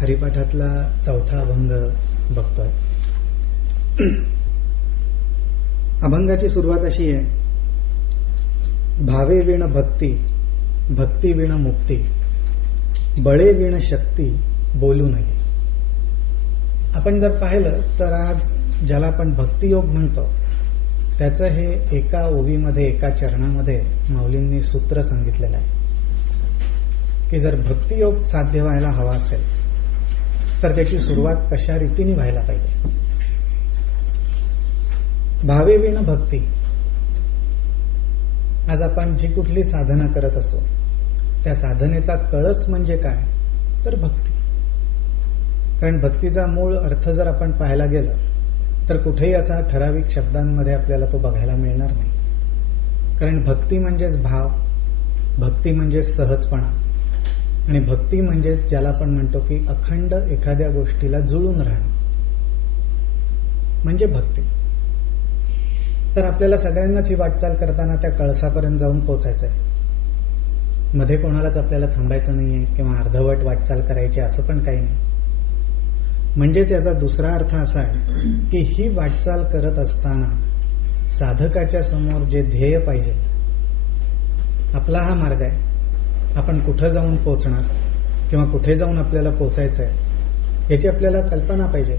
हरिपाठातला चौथा अभंग बघतोय. अभंगाची सुरुवात अशी आहे, भावे विण भक्ती, भक्ती विण मुक्ती, बळे विण शक्ती, बोलू नये. आपण जर पाहिलं तर आज ज्याला आपण भक्तियोग म्हणतो त्याचं हे एका ओवीमध्ये, एका चरणामध्ये माऊलींनी सूत्र सांगितलेलं आहे की जर भक्तियोग साध्य व्हायला हवा असेल तर त्याची सुरुवात कशा रीतीने व्हायला पाहिजे. भावे विण भक्ती. आज आपण जी कुठली साधना करत असो त्या साधनेचा कळस म्हणजे काय तर भक्ती. कारण भक्तीचा मूळ अर्थ जर आपण पाहायला गेलं तर कुठेही असा ठराविक शब्दांमध्ये आपल्याला तो बघायला मिळणार नाही. कारण भक्ती म्हणजेच भाव, भक्ती म्हणजे सहजपणा, आणि भक्ती म्हणजे ज्याला आपण म्हणतो की अखंड एखाद्या गोष्टीला जुळून राहणं म्हणजे भक्ती. तर आपल्याला सगळ्यांनाच ही वाटचाल करताना त्या कळसापर्यंत जाऊन पोहोचायचं आहे. मध्ये कोणालाच आपल्याला थांबायचं नाहीये किंवा अर्धवट वाटचाल करायची असं पण काही नाही. म्हणजेच याचा दुसरा अर्थ असा आहे की ही वाटचाल करत असताना साधकाच्या समोर जे ध्येय पाहिजे, आपला हा मार्ग आहे, आपण कुठं जाऊन पोहोचणार किंवा कुठे जाऊन आपल्याला पोहोचायचं आहे याची आपल्याला कल्पना पाहिजे.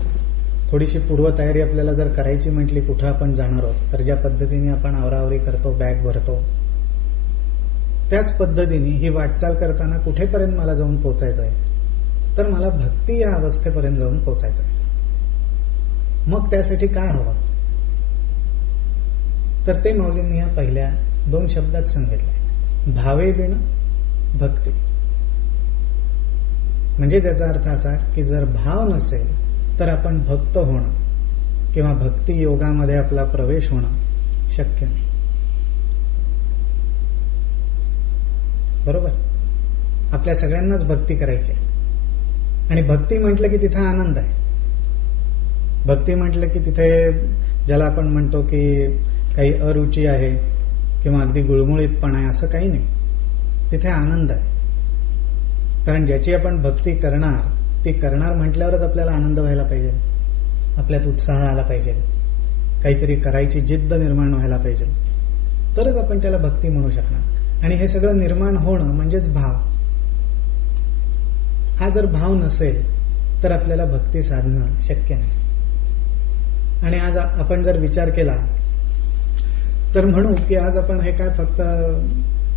थोडीशी पूर्वतयारी आपल्याला जर करायची म्हटली कुठं आपण जाणार आहोत तर ज्या पद्धतीने आपण आवरावरी करतो, बॅग भरतो, त्याच पद्धतीने ही वाटचाल करताना कुठेपर्यंत मला जाऊन पोहोचायचं आहे तर मला भक्ती या अवस्थेपर्यंत जाऊन पोहोचायचं आहे. मग त्यासाठी काय हवं तर ते माऊलींनी या पहिल्या 2 शब्दात सांगितलंय, भावे विण भक्ती. म्हणजे त्याचा अर्थ असा की जर भाव नसेल तर आपण भक्त होणं किंवा भक्ती योगामध्ये आपला प्रवेश होणं शक्य नाही. बरोबर. आपल्या सगळ्यांनाच भक्ती करायची आहे आणि भक्ती म्हटलं की तिथे आनंद आहे. भक्ती म्हटलं की तिथे ज्याला आपण म्हणतो की काही अरुची आहे किंवा अगदी गुळमुळीतपणा आहे असं काही नाही. तिथे आनंद आहे. कारण ज्याची आपण भक्ती करणार ती करणार म्हटल्यावरच आपल्याला आनंद व्हायला पाहिजे, आपल्यात उत्साह आला पाहिजे, काहीतरी करायची जिद्द निर्माण व्हायला पाहिजे, तरच आपण त्याला भक्ती म्हणू शकणार. आणि हे सगळं निर्माण होणं म्हणजेच भाव. हा जर भाव नसेल तर आपल्याला भक्ती साधणं शक्य नाही. आणि आज आपण जर विचार केला तर म्हणू की आज आपण हे काय फक्त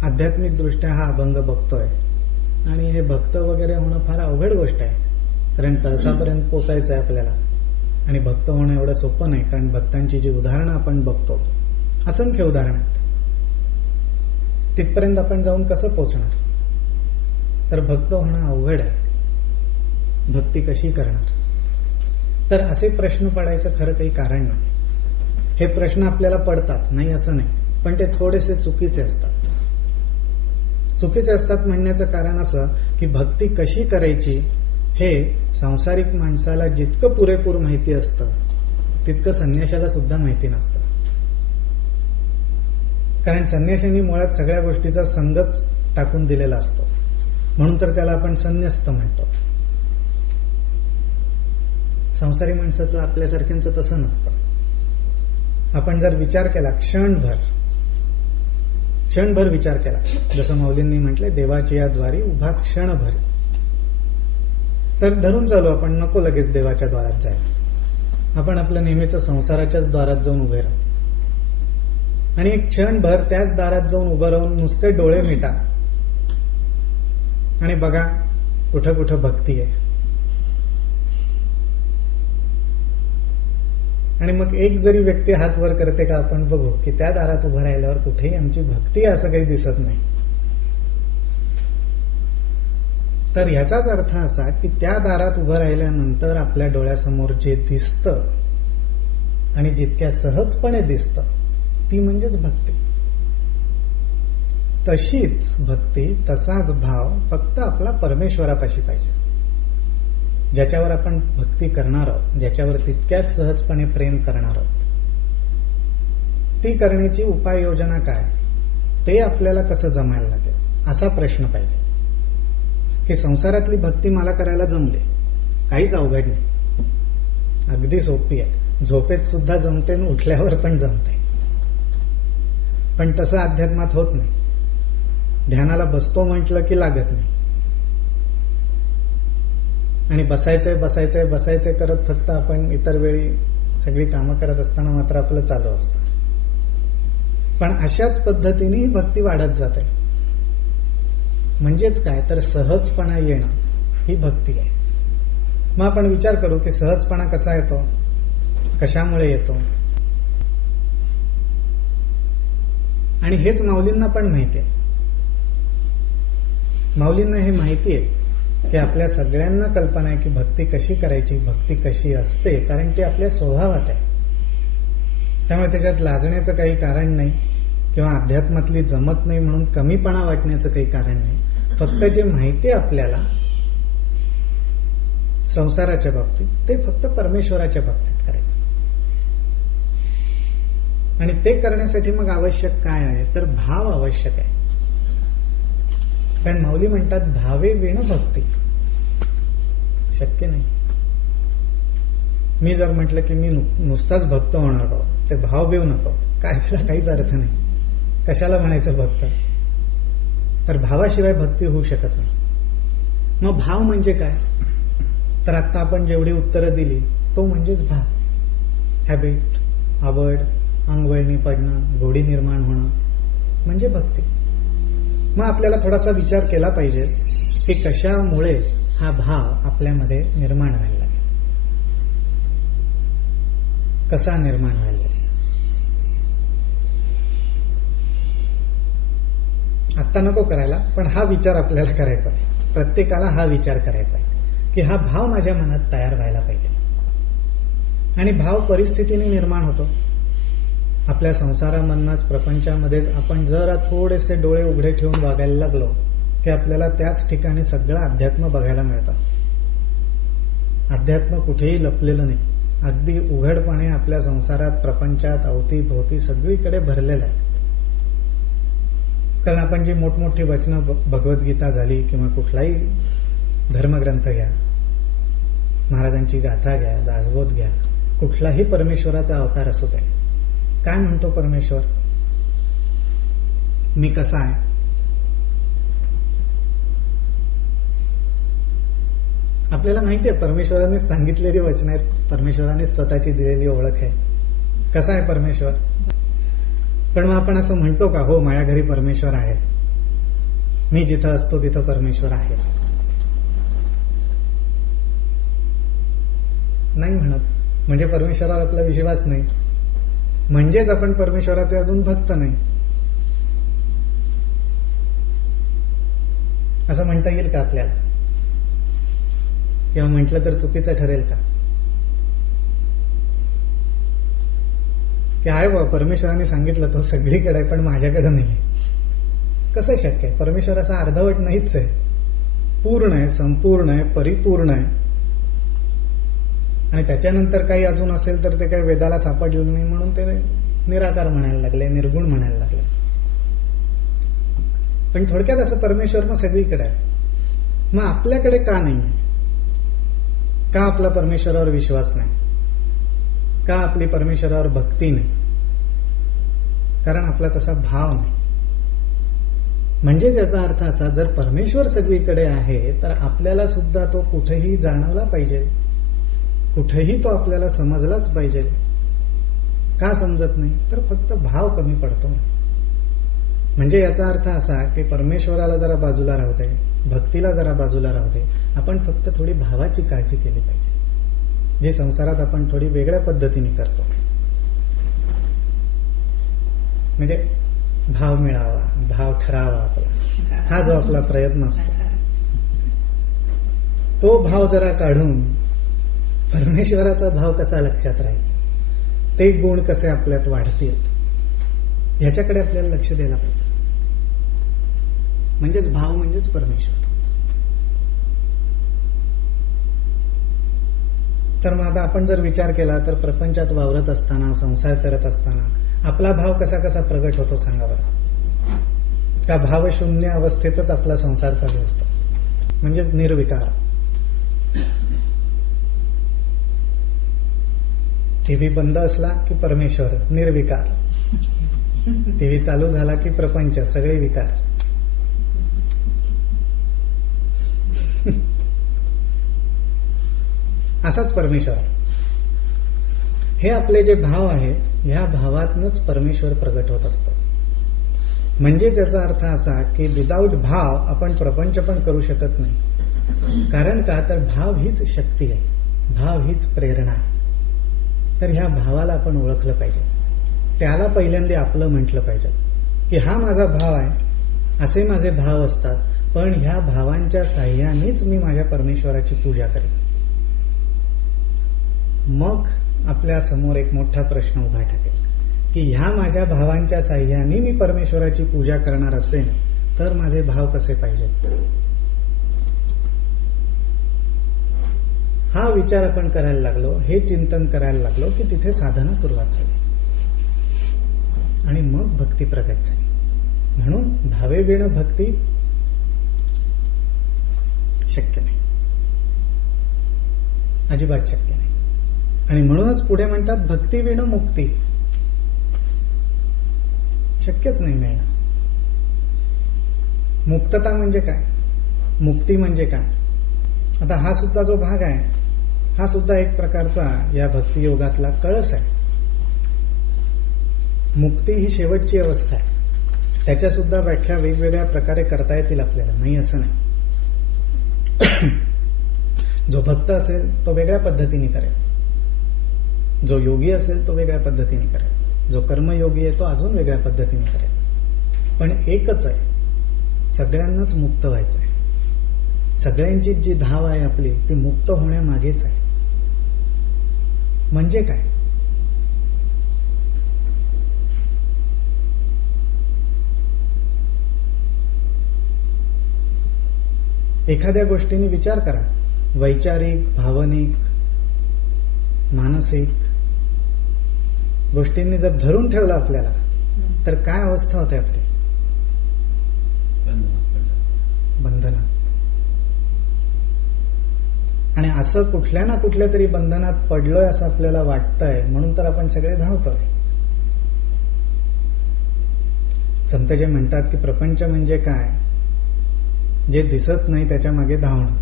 आध्यात्मिक दृष्ट्या हा अभंग बघतोय आणि हे भक्त वगैरे होणं फार अवघड गोष्ट आहे. कारण कळसापर्यंत पोचायचं आहे आपल्याला आणि भक्त होणं एवढं सोपं नाही. कारण भक्तांची जी उदाहरणं आपण बघतो, असंख्य उदाहरणं आहेत, तिथपर्यंत आपण जाऊन कसं पोचणार. तर भक्त होणं अवघड आहे. भक्ती कशी करणार तर असे प्रश्न पडायचं खरं काही कारण नाही. हे प्रश्न आपल्याला पडतात, नाही असं नाही, पण ते थोडेसे चुकीचे असतात. चुकीचे असतात म्हणण्याचं कारण असं की भक्ती कशी करायची हे सांसारिक माणसाला जितकं पुरेपूर माहिती असतं तितकं संन्याशाला सुद्धा माहिती नसतं. कारण संन्याशांनी मुळात सगळ्या गोष्टीचा संगच टाकून दिलेला असतो, म्हणून तर त्याला आपण संन्यस्त म्हणतो. संसारी माणसाचं आपल्यासारख्यांचं तसं नसतं. आपण जर विचार केला, क्षणभर विचार केला, जसं माऊलींनी म्हटलंय, देवाची या द्वारी उभा क्षणभर, तर धरून चालू आपण, नको लगेच देवाच्या द्वारात जायला. आपण आपलं नेहमीचं संसाराच्याच द्वारात जाऊन उभे राहू आणि एक क्षणभर त्याच दारात जाऊन उभं राहून नुसते डोळे मिटा आणि बघा कुठं कुठं भक्ती आहे. आणि मग एक जरी व्यक्ती हात वर करते का आपण बघू की त्या दारात उभं राहिल्यावर कुठेही आमची भक्ती असं काही दिसत नाही. तर याचाच अर्थ असा की त्या दारात उभं राहिल्यानंतर आपल्या डोळ्यासमोर जे दिसतं आणि जितक्या सहजपणे दिसतं ती म्हणजेच भक्ती. तशीच भक्ती, तसाच भाव फक्त आपला परमेश्वरापाशी पाहिजे. ज्याच्यावर आपण भक्ती करणार आहोत, ज्याच्यावर तितक्याच सहजपणे प्रेम करणार आहोत, ती करण्याची उपाययोजना काय, ते आपल्याला कसं जमायला लागेल असा प्रश्न पाहिजे. की संसारातली भक्ती मला करायला जमले, काहीच अवघड नाही, अगदी सोपी आहे. झोपेत सुद्धा जमते आणि उठल्यावर पण जमते. पण तसं अध्यात्मात होत नाही. ध्यानाला बसतो म्हटलं की लागत नाही. आणि बसायचंय बसायचंय बसायचंय करत फक्त आपण इतर वेळी सगळी कामं करत असताना मात्र आपलं चालू असतं. पण अशाच पद्धतीने भक्ती वाढत जाते. म्हणजेच काय तर सहजपणा येणं ही भक्ती आहे. मग आपण विचार करू की सहजपणा कसा येतो, कशामुळे येतो. आणि हेच माऊलींना पण माहिती आहे. माऊलींना हे माहिती आहे की आपल्या सगळ्यांना कल्पना आहे की भक्ती कशी करायची, भक्ती कशी असते, कारण ते आपल्या स्वभावात आहे. त्यामुळे त्याच्यात लाजण्याचं काही कारण नाही किंवा अध्यात्मातली जमत नाही म्हणून कमीपणा वाटण्याचं काही कारण नाही. फक्त जे माहिती आहे आपल्याला संसाराच्या बाबतीत ते फक्त परमेश्वराच्या बाबतीत करायचं. आणि ते करण्यासाठी मग आवश्यक काय आहे तर भाव आवश्यक आहे. कारण माऊली म्हणतात भावे विण भक्ती शक्य नाही. मी जर म्हटलं की मी नुसताच भक्त होणार भाऊ, ते भाव बिव नको, काय त्याला काहीच अर्थ नाही. कशाला म्हणायचं भक्त, तर भावाशिवाय भक्ती होऊ शकत नाही. मग भाव म्हणजे काय तर आता आपण जेवढी उत्तरं दिली तो म्हणजेच भाव. हॅबिट, आवड, अंगवळणी पडणं, गोडी निर्माण होणं म्हणजे भक्ती. मग आपल्याला थोडासा विचार केला पाहिजे की कशामुळे हा भाव आपल्यामध्ये निर्माण व्हायला लागेल, कसा निर्माण व्हायला लागेल. आत्ता नको करायला, पण हा विचार आपल्याला करायचा आहे. प्रत्येकाला हा विचार करायचा आहे की हा भाव माझ्या मनात तयार व्हायला पाहिजे. आणि भाव परिस्थितीने निर्माण होतो. आपल्या संसारामधनच प्रपंचामध्येच आपण जरा थोडेसे डोळे उघडे ठेवून वागायला लागलो की आपल्याला त्याच ठिकाणी सगळं अध्यात्म बघायला मिळतं. अध्यात्म कुठेही लपलेलं नाही, अगदी उघडपणे आपल्या संसारात, प्रपंचात, अवतीभोवती सगळीकडे भरलेलं आहे. कारण आपण जी मोठमोठी वचनं, भगवद्गीता झाली किंवा कुठलाही धर्मग्रंथ घ्या, महाराजांची गाथा घ्या, दासबोध घ्या, कुठलाही परमेश्वराचा अवतार असू दे, काय म्हणतो परमेश्वर, मी कसा आहे. आपल्याला माहिती आहे परमेश्वराने सांगितलेली वचनं आहेत, परमेश्वराने स्वतःची दिलेली ओळख आहे. कसा आहे परमेश्वर. पण मग आपण असं म्हणतो का हो माझ्या घरी परमेश्वर आहे, मी जिथं असतो तिथं परमेश्वर आहे. नाही म्हणत. म्हणजे परमेश्वरावर आपला विश्वास नाही, म्हणजेच आपण परमेश्वराचे अजून भक्त नाही असं म्हणता येईल का आपल्याला, किंवा म्हटलं तर चुकीचं ठरेल का की आहे बा परमेश्वराने सांगितलं तो सगळीकडे आहे पण माझ्याकडे नाही. कसं शक्य आहे. परमेश्वर असा अर्धवट नाहीच आहे, पूर्ण आहे, संपूर्ण आहे, परिपूर्ण आहे. आणि त्याच्यानंतर काही अजून असेल तर ते काही वेदाला सापडलं नाही म्हणून ते निराकार म्हणायला लागले, निर्गुण म्हणायला लागले. पण थोडक्यात असं परमेश्वर मग सगळीकडे आहे. मग आपल्याकडे का नाही, का आपला परमेश्वरावर विश्वास नाही, का आपली परमेश्वरावर भक्ती नाही. कारण आपला तसा भाव नाही. म्हणजेच याचा अर्थ असा, जर परमेश्वर सगळीकडे आहे तर आपल्याला सुद्धा तो कुठेही जाणवला पाहिजे, कुठेही तो आपल्याला समजलाच पाहिजे. का समजत नाही तर फक्त भाव कमी पडतो. म्हणजे याचा अर्थ असा की परमेश्वराला जरा बाजूला राहू दे, भक्तीला जरा बाजूला राहू दे, आपण फक्त थोडी भावाची काळजी केली पाहिजे, जी संसारात आपण थोडी वेगळ्या पद्धतीने करतो. म्हणजे भाव मिळावा, भाव ठरावा आपला, हा जो आपला प्रयत्न असतो तो भाव जरा काढून परमेश्वराचा भाव कसा लक्षात राहील, ते गुण कसे आपल्यात वाढतील, ह्याच्याकडे आपल्याला लक्ष द्यायला पाहिजे. म्हणजेच भाव म्हणजेच परमेश्वर. तर मग आता आपण जर विचार केला तर प्रपंचात वावरत असताना, संसार करत असताना आपला भाव कसा कसा प्रगट होतो सांगा बरं. का भावशून्य अवस्थेतच आपला संसार चालू असतो, म्हणजेच निर्विकार. टीव्ही बंद असला की परमेश्वर निर्विकार, टीव्ही चालू झाला की प्रपंच सगळे विकार. असाच परमेश्वर आहे. हे आपले जे भाव आहे, ह्या भावातनच परमेश्वर प्रगट होत असतो. म्हणजे त्याचा अर्थ असा की विदाऊट भाव आपण प्रपंच पण करू शकत नाही. कारण का, तर भाव हीच शक्ती आहे, भाव हीच प्रेरणा आहे. तर ह्या भावाला आपण ओळखलं पाहिजे, त्याला पहिल्यांदा आपलं म्हटलं पाहिजे की हा माझा भाव आहे. असे माझे भाव असतात, पण ह्या भावांच्या साह्यानेच मी माझ्या परमेश्वराची पूजा करेन. मग आपल्या समोर एक मोठा प्रश्न उभा ठाकेल की ह्या माझ्या भावांच्या साह्याने मी परमेश्वराची पूजा करणार असेल तर माझे भाव कसे पाहिजेत. हा विचार आपण करायला लागलो, हे चिंतन करायला लागलो की तिथे साधना सुरुवात झाली आणि मग भक्ती प्रगट झाली. म्हणून भावे विण भक्ती शक्य नाही, अजिबात शक्य नाही. आणि म्हणूनच पुढे म्हणतात भक्ती विण मुक्ती शक्यच नाही मिळणं. मुक्तता म्हणजे काय, मुक्ती म्हणजे काय. आता हा सुद्धा जो भाग आहे, हा सुद्धा एक प्रकारचा या भक्ती योगातला कळस आहे. मुक्ती ही शेवटची अवस्था आहे. त्याच्या सुद्धा व्याख्या वेगवेगळ्या प्रकारे करता येतील आपल्याला, नाही असं नाही. जो भक्त असेल तो वेगळ्या पद्धतीने करेल, जो योगी असेल तो वेगळ्या पद्धतीने करेल, जो कर्मयोगी आहे तो अजून वेगळ्या पद्धतीने करेल. पण एकच आहे, सगळ्यांनाच मुक्त व्हायचं आहे. सगळ्यांची जी धाव आहे आपली ती मुक्त होण्यामागेच आहे. म्हणजे काय, एखाद्या गोष्टीने विचार करा, वैचारिक, भावनिक, मानसिक गोष्टींनी जर धरून ठेवलं आपल्याला तर काय अवस्था होते आपली, बंधनात. आणि असं कुठल्या ना कुठल्या तरी बंधनात पडलोय असं आपल्याला वाटतंय, म्हणून तर आपण सगळे धावतोय. संत जे म्हणतात की प्रपंच म्हणजे काय, जे दिसत नाही त्याच्या मागे धावणं.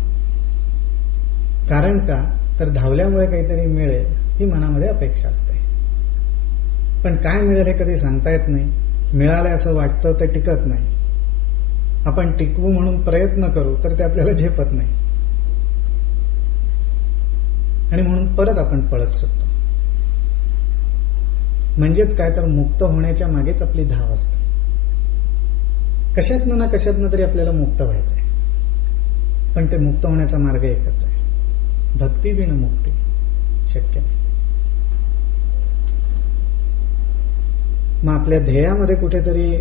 कारण का, तर धावल्यामुळे काहीतरी मिळेल ही मनामध्ये अपेक्षा असते. पण काय मिळेल हे कधी सांगता येत नाही. मिळालंय असं वाटतं ते टिकत नाही. आपण टिकवू म्हणून प्रयत्न करू तर ते आपल्याला झेपत नाही आणि म्हणून परत आपण पळत सुटतो. म्हणजेच काय, तर मुक्त होण्याच्या मागेच आपली धाव असते. कशातनं ना कशातनं तरी आपल्याला मुक्त व्हायचंय, पण ते मुक्त होण्याचा मार्ग एकच आहे, भक्ती विण मुक्ती शक्य नाही. मग आपल्या ध्येयामध्ये कुठेतरी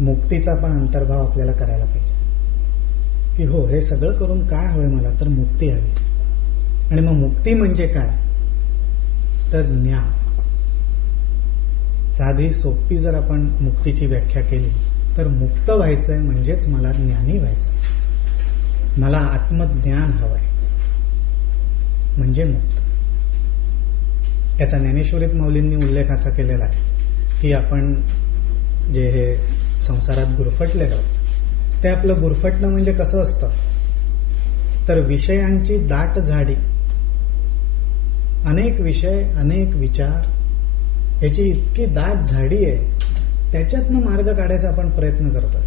मुक्तीचा पण अंतर्भाव आपल्याला करायला पाहिजे की हो, हे सगळं करून काय हवंय मला, तर मुक्ती हवी. आणि मग मुक्ती म्हणजे काय, तर ज्ञान. साधी सोपी जर आपण मुक्तीची व्याख्या केली तर मुक्त व्हायचंय म्हणजेच मला ज्ञानी व्हायचंय, मला आत्मज्ञान हवंय म्हणजे मुक्त. त्याचा ज्ञानेश्वरीत माऊलींनी उल्लेख असा केलेला आहे की आपण जे हे संसारात गुरफटलेलो आहोत, ते आपलं गुरफटणं म्हणजे कसं असतं, तर विषयांची दाट झाडी, अनेक विषय, अनेक विचार, याची इतकी दाट झाडी आहे, त्याच्यातनं मार्ग काढायचा आपण प्रयत्न करतोय,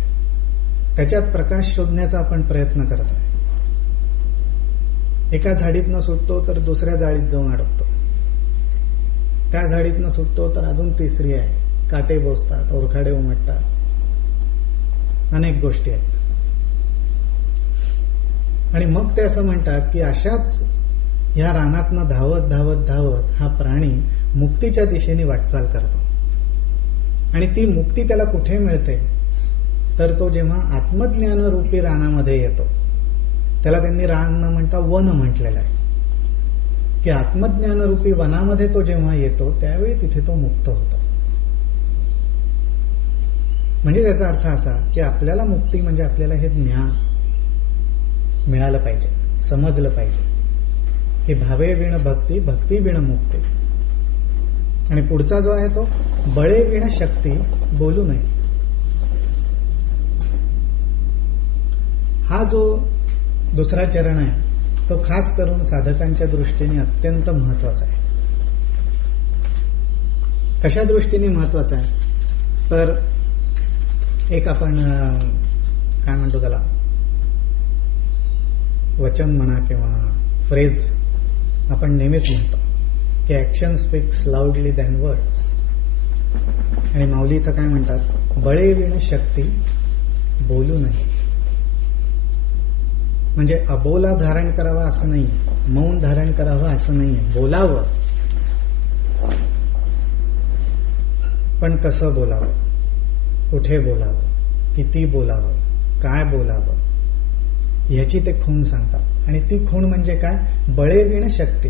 त्याच्यात प्रकाश शोधण्याचा आपण प्रयत्न करतोय. एका झाडीतनं सुटतो तर दुसऱ्या झाडीत जाऊन अडकतो, त्या झाडीतनं सुटतो तर अजून तिसरी आहे, काटे बोचतात, ओरखाडे उमटतात, अनेक गोष्टी आहेत. आणि मग ते असं म्हणतात की अशाच ह्या रानातनं धावत धावत धावत हा प्राणी मुक्तीच्या दिशेने वाटचाल करतो. आणि ती मुक्ती त्याला कुठे मिळते, तर तो जेव्हा आत्मज्ञानरूपी रानामध्ये येतो, त्याला त्यांनी रान न म्हणता वन म्हटलेलं आहे, की आत्मज्ञानरूपी वनामध्ये तो जेव्हा येतो त्यावेळी तिथे तो मुक्त होतो. म्हणजे त्याचा अर्थ असा की आपल्याला मुक्ती म्हणजे आपल्याला हे ज्ञान मिळालं पाहिजे, समजलं पाहिजे की भावे विण भक्ती, भक्ती विण मुक्ती. आणि पुढचा जो आहे तो बळे विण शक्ती बोलू नये. हा जो दुसरा चरण आहे तो खास करून साधकांच्या दृष्टीने अत्यंत महत्वाचा आहे. कशा दृष्टीने महत्वाचा आहे तर एक आपण काय म्हणतो त्याला वचन म्हणा किंवा फ्रेज आपण नेहमीच म्हणतो की ऍक्शन स्पीक्स लाऊडली दॅन वर्ड्स. आणि माऊली इथं काय म्हणतात, बळे विण शक्ती बोलू नये. म्हणजे अबोला धारण करावा असं नाही, मौन धारण करावं असं नाहीये, बोलावं. पण कसं बोलावं, कुठे बोलावं, किती बोलावं, काय बोलावं, ह्याची ते खूण सांगतात. आणि ती खूण म्हणजे काय, बळे विण शक्ती.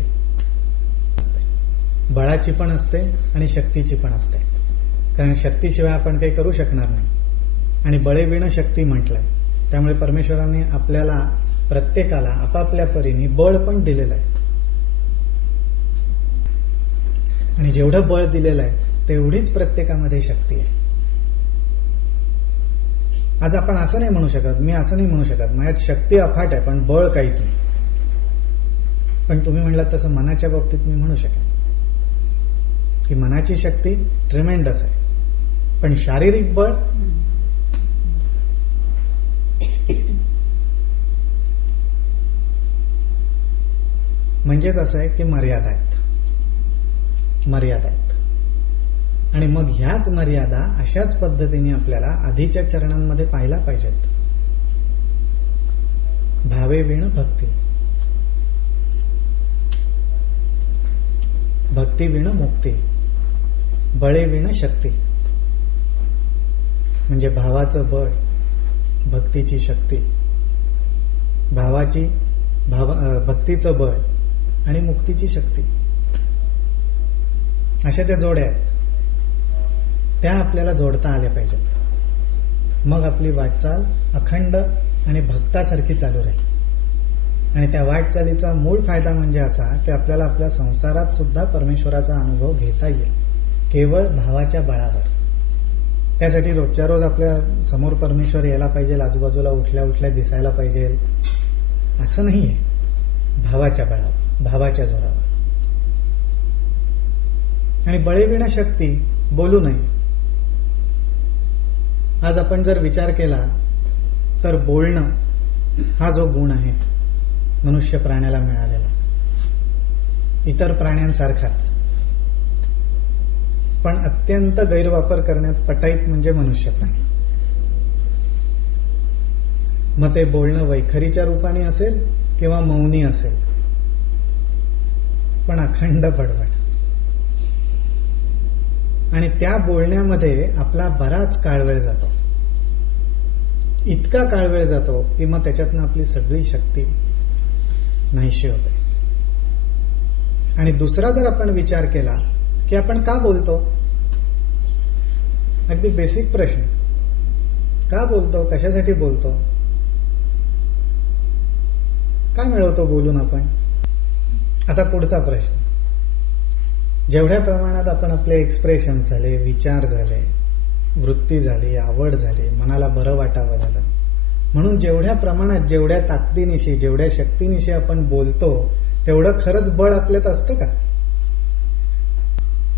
बळाची पण असते आणि शक्तीची पण असते, कारण शक्तीशिवाय आपण काही करू शकणार नाही. आणि बळे विण शक्ती म्हटलंय, त्यामुळे परमेश्वराने आपल्याला प्रत्येकाला आपापल्या परीने बळ पण दिलेलं आहे. आणि जेवढं बळ दिलेलं आहे तेवढीच प्रत्येकामध्ये शक्ती आहे. आज आपण असं नाही म्हणू शकत, मी असं नाही म्हणू शकत माझ्यात शक्ती अफाट आहे पण बळ काहीच नाही. पण तुम्ही म्हणलात तसं मनाच्या बाबतीत मी म्हणू शकेन की मनाची शक्ती ट्रिमेंडस आहे, पण शारीरिक बळ म्हणजेच असं आहे की मर्यादा आहेत, मर्यादा आहेत. आणि मग ह्याच मर्यादा अशाच पद्धतीने आपल्याला आधीच्या चरणांमध्ये पाहायला पाहिजेत. भावे विण भक्ती, भक्ती विण मुक्ती, बळे विण शक्ती. म्हणजे भावाचं बळ, भक्तीची शक्ती, भक्तीचं बळ आणि मुक्तीची शक्ती, अशा त्या जोड्या आहेत. त्या आपल्याला जोडता आल्या पाहिजेत. मग आपली वाटचाल अखंड आणि भक्तासारखी चालू राहील. आणि त्या वाटचालीचा मूळ फायदा म्हणजे असा की आपल्याला आपल्या संसारात सुद्धा परमेश्वराचा अनुभव घेता येईल, केवळ भावाच्या बळावर. त्यासाठी रोजच्या रोज आपल्या समोर परमेश्वर यायला पाहिजे, आजूबाजूला उठल्या उठल्या दिसायला पाहिजे असं नाहीये. भावाच्या बळावर, भावाच्या जोरावर. आणि बळे विण शक्ती बोलू नये. आज आपण जर विचार केला तर बोलणं हा जो गुण आहे मनुष्य प्राण्याला मिळालेला, इतर प्राण्यांसारखाच, पण अत्यंत गैरवापर करण्यात पटाईत म्हणजे मनुष्य प्राणी. मग ते बोलणं वैखरीच्या रूपाने असेल किंवा मौनी असेल, पण अखंड बडबड. आणि त्या बोलण्यामध्ये आपला बराच काळ वेळ जातो, इतका काळ वेळ जातो की मग त्याच्यातनं आपली सगळी शक्ती नाहीशी होते. आणि दुसरा जर आपण विचार केला की आपण का बोलतो, अगदी बेसिक प्रश्न, का बोलतो, कशासाठी बोलतो, काय मिळवतो बोलून आपण. आता पुढचा प्रश्न, जेवढ्या प्रमाणात आपण आपले एक्सप्रेशन झाले, विचार झाले, वृत्ती झाली, आवड झाली, मनाला बरं वाटावं झालं, म्हणून जेवढ्या प्रमाणात, जेवढ्या ताकदीनिशी, जेवढ्या शक्तीनिशी आपण बोलतो तेवढं खरंच बळ आपल्यात असतं का?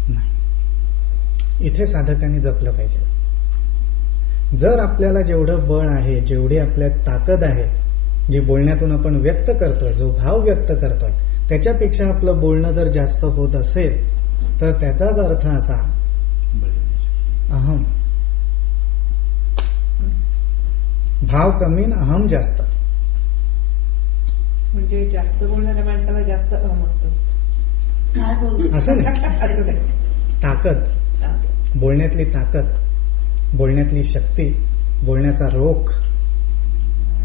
नाही. इथे साधकांनी जपलं पाहिजे. जर आपल्याला जेवढं बळ आहे, जेवढी आपल्यात ताकद आहे, जी बोलण्यातून आपण व्यक्त करतोय, जो भाव व्यक्त करतोय, त्याच्यापेक्षा आपलं बोलणं जर जास्त होत असेल तर त्याचाच अर्थ असा, अहम. भाव कमी न अहम जास्त. म्हणजे जास्त बोलणाऱ्या माणसाला जास्त अहम असतो असं नाही. ताकद, बोलण्यातली ताकद, बोलण्यातली शक्ती, बोलण्याचा रोख,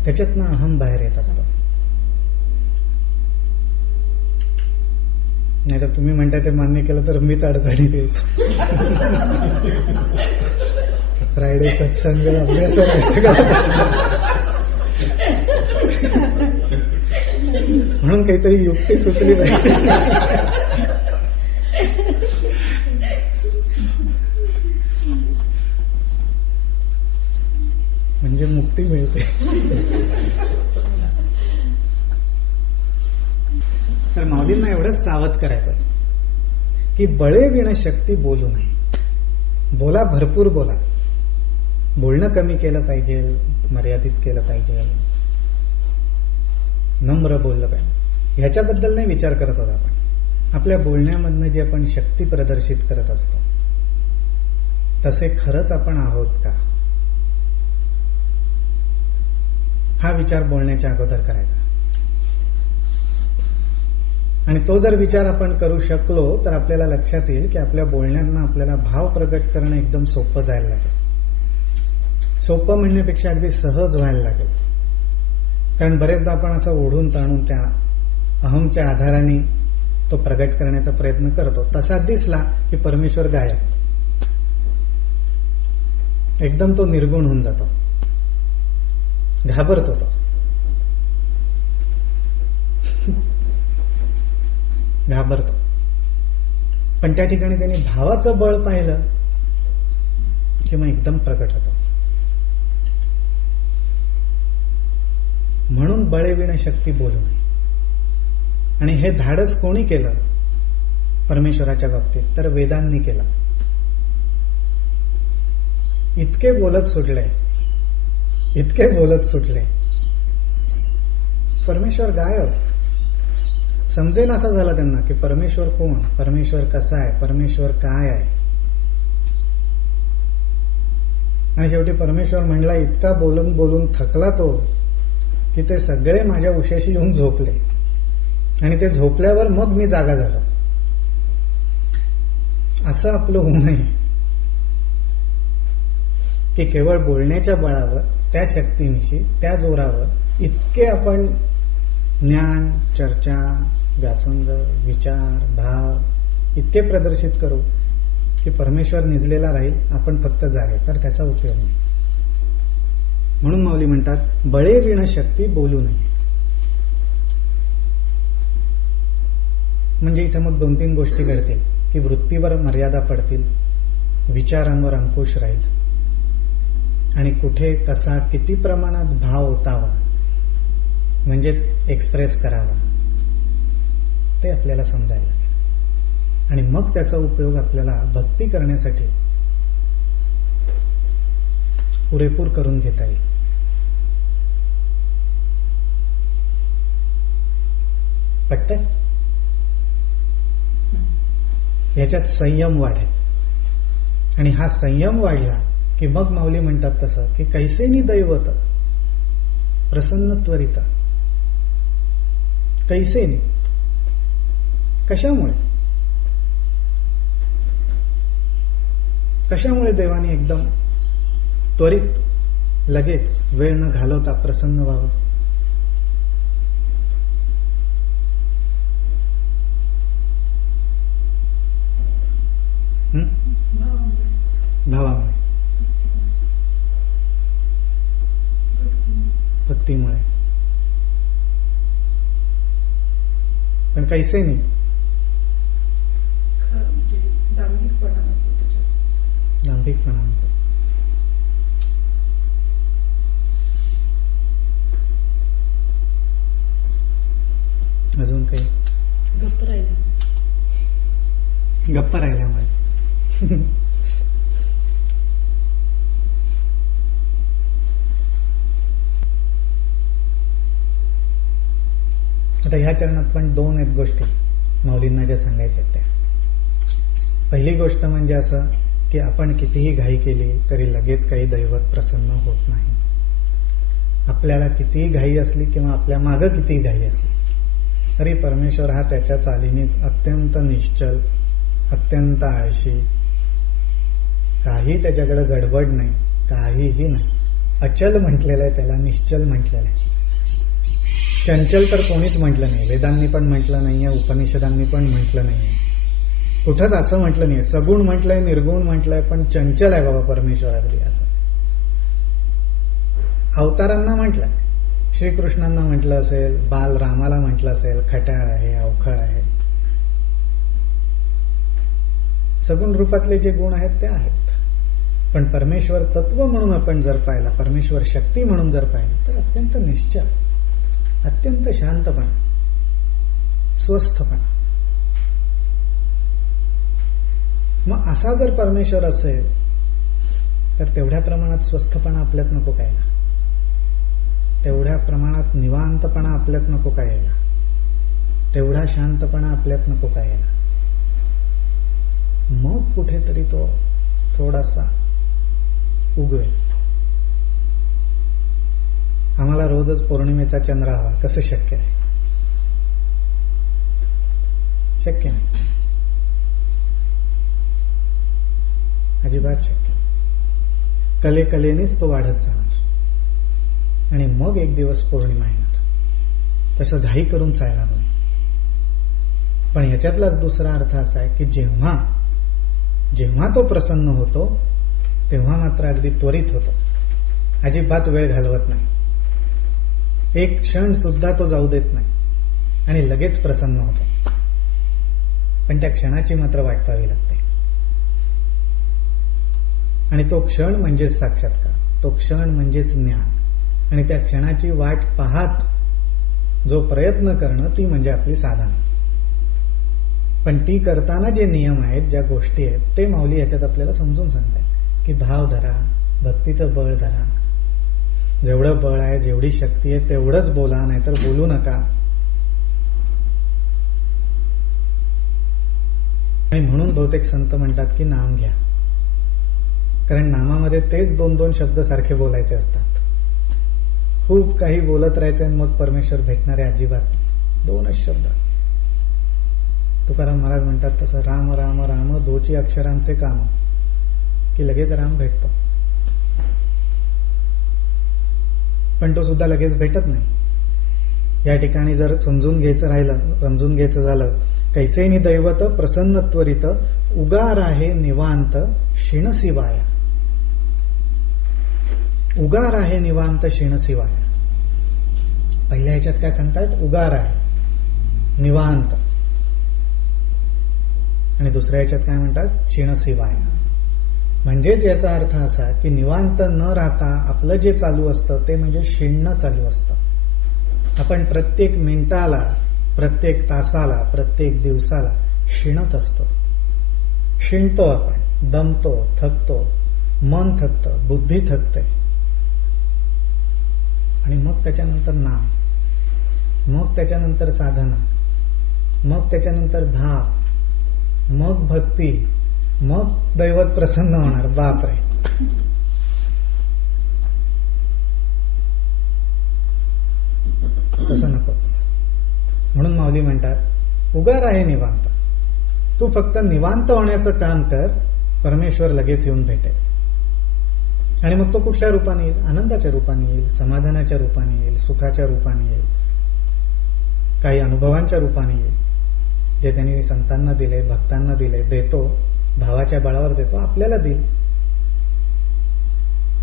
त्याच्यातनं अहम बाहेर येत असतो. नाही तर तुम्ही म्हणताय ते मान्य केलं तर मीच अडचणीत येतो. फ्रायडे सत्संग अभ्यास म्हणून काहीतरी युक्ती सुचली पाहिजे. शक्ती मिळते. तर माऊलींना एवढंच सावध करायचं की बळे विण शक्ती बोलू नये. बोला, भरपूर बोला. बोलणं कमी केलं पाहिजे, मर्यादित केलं पाहिजे, नम्र बोललं पाहिजे. ह्याच्याबद्दल नाही विचार करत आहोत आपण. आपल्या बोलण्यामधनं जी आपण शक्ती प्रदर्शित करत असतो तसे खरंच आपण आहोत का, हा विचार बोलण्याच्या अगोदर करायचा. आणि तो जर विचार आपण करू शकलो तर आपल्याला लक्षात येईल की आपल्या बोलण्यातनं आपल्याला भाव प्रगट करणं एकदम सोपं जायला लागेल. सोपं म्हणण्यापेक्षा अगदी सहज व्हायला लागेल. कारण बरेचदा आपण असं ओढून ताणून त्या अहमच्या आधाराने तो प्रगट करण्याचा प्रयत्न करतो. तसा दिसला की परमेश्वर गायब, एकदम तो निर्गुण होऊन जातो, घाबरतो तो. घाबरतो. पण त्या ठिकाणी त्यांनी भावाचं बळ पाहिलं की मग एकदम प्रगट होतो. म्हणून बळेविण शक्ती बोलू नये. आणि हे धाडस कोणी केलं परमेश्वराच्या बाबतीत, तर वेदांनी केलं. इतके बोलत सुटले, इतके बोलत सुटले, परमेश्वर गायब. समजेन असं झालं त्यांना की परमेश्वर कोण, परमेश्वर कसा आहे, परमेश्वर काय आहे. आणि शेवटी परमेश्वर म्हणला, इतका बोलून बोलून थकला तो की ते सगळे माझ्या उशाशी येऊन झोपले. आणि ते झोपल्यावर मग मी जागा झालो. असं आपलं होऊ नये की केवळ बोलण्याच्या बळावर, त्या शक्तीनिशी, त्या जोरावर इतके आपण ज्ञान, चर्चा, व्यासंग, विचार, भाव इतके प्रदर्शित करू की परमेश्वर निजलेला राहील, आपण फक्त जागे, तर त्याचा उपयोग नाही. म्हणून माऊली म्हणतात, बळे विण शक्ती बोलू नये. म्हणजे इथे मग 2-3 गोष्टी घडतील की वृत्तीवर मर्यादा पडतील, विचारांवर अंकुश राहील, आणि कुठे कसा किती प्रमाणात भाव ओतावा म्हणजेच एक्सप्रेस करावा ते आपल्याला समजायला लागेल. आणि मग त्याचा उपयोग आपल्याला भक्ती करण्यासाठी पुरेपूर करून घेता येईल. पटतंय? याच्यात संयम वाढेल. आणि हा संयम वाढला की मग माऊली म्हणतात तसं की कैसेनी दैवत प्रसन्न त्वरित. कैसेनी, कशामुळे, कशामुळे देवाने एकदम त्वरित लगेच वेळ न घालवता प्रसन्न व्हावं. भावामुळे, भक्तीमुळे. पण कैसे नाही, दांभिकपणा नको. अजून काही गप्प राहिल्यामुळे. आता ह्या चरणात पण 2 आहेत गोष्टी माऊलींना ज्या सांगायच्या त्या. पहिली गोष्ट म्हणजे असं की आपण कितीही घाई केली तरी लगेच काही दैवत प्रसन्न होत नाही. आपल्याला कितीही घाई असली किंवा आपल्या मागं कितीही घाई असली तरी परमेश्वर हा त्याच्या चालीनेच अत्यंत निश्चल, अत्यंत आळशी, काही त्याच्याकडे गडबड नाही, काहीही नाही. अचल म्हटलेलं आहे त्याला, निश्चल म्हटलेलं आहे. चंचल तर कोणीच म्हटलं नाही. वेदांनी पण म्हटलं नाहीये, उपनिषदांनी पण म्हटलं नाहीये, कुठंच असं म्हटलं नाही. सगुण म्हटलंय, निर्गुण म्हटलंय, पण चंचल आहे बाबा परमेश्वर अगदी असं. अवतारांना म्हटलंय, श्रीकृष्णांना म्हटलं असेल, बाल रामाला म्हटलं असेल, खट्याळ आहे, अवखळ आहे. सगुण रूपातले जे गुण आहेत ते आहेत, पण परमेश्वर तत्व म्हणून आपण जर पाहिला, परमेश्वर शक्ती म्हणून जर पाहिलं, तर अत्यंत निश्चल, अत्यंत शांतपणा, स्वस्थपणा. मग असा जर परमेश्वर असेल तर तेवढ्या प्रमाणात स्वस्थपणा आपल्यात नको काय यायला, तेवढ्या प्रमाणात निवांतपणा आपल्यात नको काय यायला, तेवढा शांतपणा आपल्यात नको काय यायला. मग कुठेतरी तो थोडासा उगवेल. आम्हाला रोजच पौर्णिमेचा चंद्र हवा, कसं शक्य आहे? शक्य नाही, अजिबात शक्य. कलेनेच तो वाढत जाणार आणि मग एक दिवस पौर्णिमा येणार. तसं घाई करून चालणार नाही. पण याच्यातलाच दुसरा अर्थ असा आहे की जेव्हा तो प्रसन्न होतो तेव्हा मात्र अगदी त्वरित होतो, अजिबात वेळ घालवत नाही, एक क्षण सुद्धा तो जाऊ देत नाही आणि लगेच प्रसन्न होतो. पण त्या क्षणाची मात्र वाट पाहावी लागते. आणि तो क्षण म्हणजेच साक्षात्कार, तो क्षण म्हणजेच ज्ञान. आणि त्या क्षणाची वाट पाहत जो प्रयत्न करणं, ती म्हणजे आपली साधना. पण ती करताना जे नियम आहेत, ज्या गोष्टी आहेत, ते माऊली याच्यात आपल्याला समजून सांगतात की भाव धरा, भक्तीचं बळ धरा, जेवढं बळ आहे, जेवढी शक्ती आहे तेवढंच बोला, नाहीतर बोलू नका. आणि म्हणून बहुतेक संत म्हणतात की नाम घ्या, कारण नामामध्ये तेच 2-2 शब्द सारखे बोलायचे असतात. खूप काही बोलत राहायचे आणि मग परमेश्वर भेटणारे अजिबात 2च शब्द. तुकाराम महाराज म्हणतात तसं राम राम राम 2 अक्षरांचे काम, की लगेच राम भेटतो. पण तो सुद्धा लगेच भेटत नाही. या ठिकाणी जर समजून घ्यायचं झालं, कैसेनी दैवत प्रसन्न त्वरित उगार आहे निवांत शिणशिवाया. उगार आहे निवांत शिणशिवाया. पहिल्या ह्याच्यात काय सांगतायत? उगार आहे, निवांत. आणि दुसऱ्या ह्याच्यात काय म्हणतात? शिणशिवाया. म्हणजेच याचा अर्थ असा की निवांत न राहता आपलं जे चालू असतं ते म्हणजे शिणणं चालू असतं. आपण प्रत्येक मिनिटाला, प्रत्येक तासाला, प्रत्येक दिवसाला शिणत असतो. शिणतो आपण, दमतो, थकतो, मन थकतं, बुद्धी थकते. आणि मग त्याच्यानंतर नाम, मग त्याच्यानंतर साधना, मग त्याच्यानंतर भाव, मग भक्ती, मग दैवत प्रसन्न होणार. बापरे, तसं नकोच. म्हणून माऊली म्हणतात उगार आहे निवांत. तू फक्त निवांत होण्याचं काम कर, परमेश्वर लगेच येऊन भेटेल. आणि मग तो कुठल्या रूपाने येईल? आनंदाच्या रूपाने येईल, समाधानाच्या रूपाने येईल, सुखाच्या रूपाने येईल, काही अनुभवांच्या रूपाने येईल, जे त्यांनी संतांना दिले, भक्तांना दिले, देतो, भावाच्या बळावर देतो, आपल्याला देईल.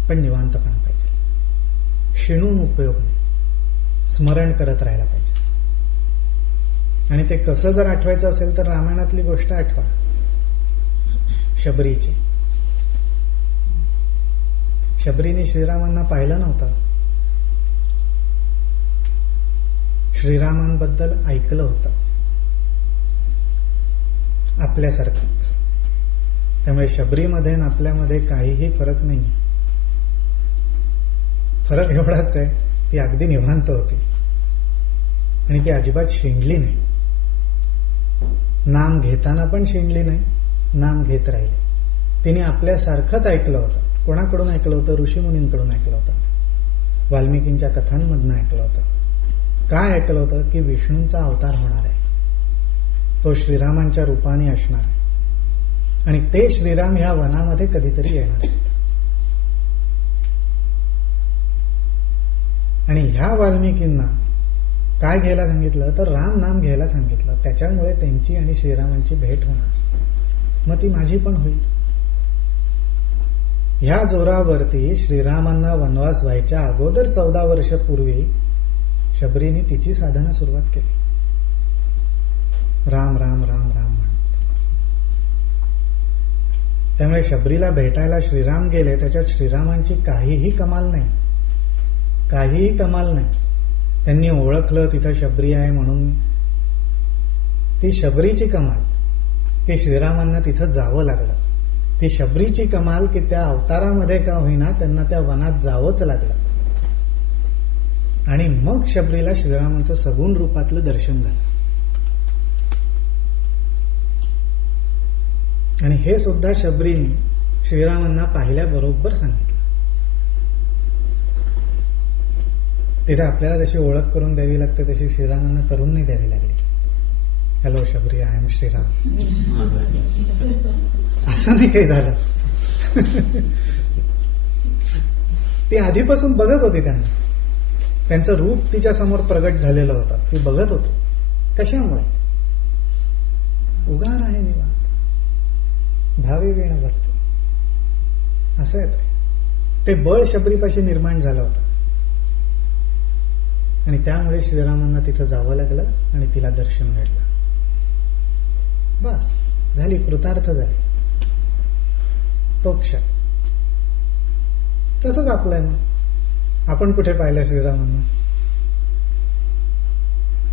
पण निवांतपणा पाहिजे, शिणून उपयोग नाही, स्मरण करत राहायला पाहिजे. आणि ते कसं जर आठवायचं असेल तर रामायणातली गोष्ट आठवा, शबरीची. शबरीने श्रीरामांना पाहिलं नव्हतं, श्रीरामांबद्दल ऐकलं होतं आपल्यासारखंच. त्यामुळे शबरीमध्ये आणि आपल्यामध्ये काहीही फरक नाही. फरक एवढाच आहे, ती अगदी निवांत होती आणि ती अजिबात शिणली नाही. नाम घेताना पण शिणली नाही, नाम घेत राहिली. तिने आपल्यासारखंच ऐकलं होतं. कोणाकडून ऐकलं होतं? ऋषीमुनींकडून ऐकलं होतं, वाल्मिकींच्या कथांमधून ऐकलं होतं. काय ऐकलं होतं? की विष्णूंचा अवतार होणार आहे, तो श्रीरामांच्या रूपाने असणार आहे आणि ते श्रीराम ह्या वनामध्ये कधीतरी येणार आहेत. आणि ह्या वाल्मिकींना काय घ्यायला सांगितलं? तर राम नाम घ्यायला सांगितलं. त्याच्यामुळे त्यांची आणि श्रीरामांची भेट होणार, मग ती माझी पण होईल. ह्या जोरावरती श्रीरामांना वनवास व्हायच्या अगोदर 14 वर्षपूर्वी शबरीने तिची साधना सुरुवात केली. राम राम राम राम म्हणत. त्यामुळे शबरीला भेटायला श्रीराम गेले, त्याच्यात श्रीरामांची काहीही कमाल नाही, काहीही कमाल नाही. त्यांनी ओळखलं तिथं शबरी आहे म्हणून, ती शबरीची कमाल की श्रीरामांना तिथं जावं लागलं. ती शबरीची कमाल की त्या अवतारामध्ये का होईना त्यांना त्या वनात जावंच लागलं. आणि मग शबरीला श्रीरामांचं सगुण रूपातलं दर्शन झालं. आणि हे सुद्धा शबरीने श्रीरामांना पाहिल्याबरोबर सांगितलं. तिथे आपल्याला जशी ओळख करून द्यावी लागते तशी श्रीरामांना करून नाही द्यावी लागली. Hello Shabari, I am Shriram, असं नाही काही झालं. ती आधीपासून बघत होती त्यांना, त्यांचं रूप तिच्या समोर प्रगट झालेलं होतं, ती बघत होती. कशामुळे? उगार आहे निवास, भावे वीण भक्ती, असं आहे ते बळ शबरीपाशी निर्माण झालं होतं. आणि त्यामुळे श्रीरामांना तिथं जावं लागलं आणि तिला दर्शन घडलं. बस झाली, कृतार्थ झाली तो क्षण. तसंच आपलं आहे. मग आपण कुठे पाहिलं श्रीरामांना?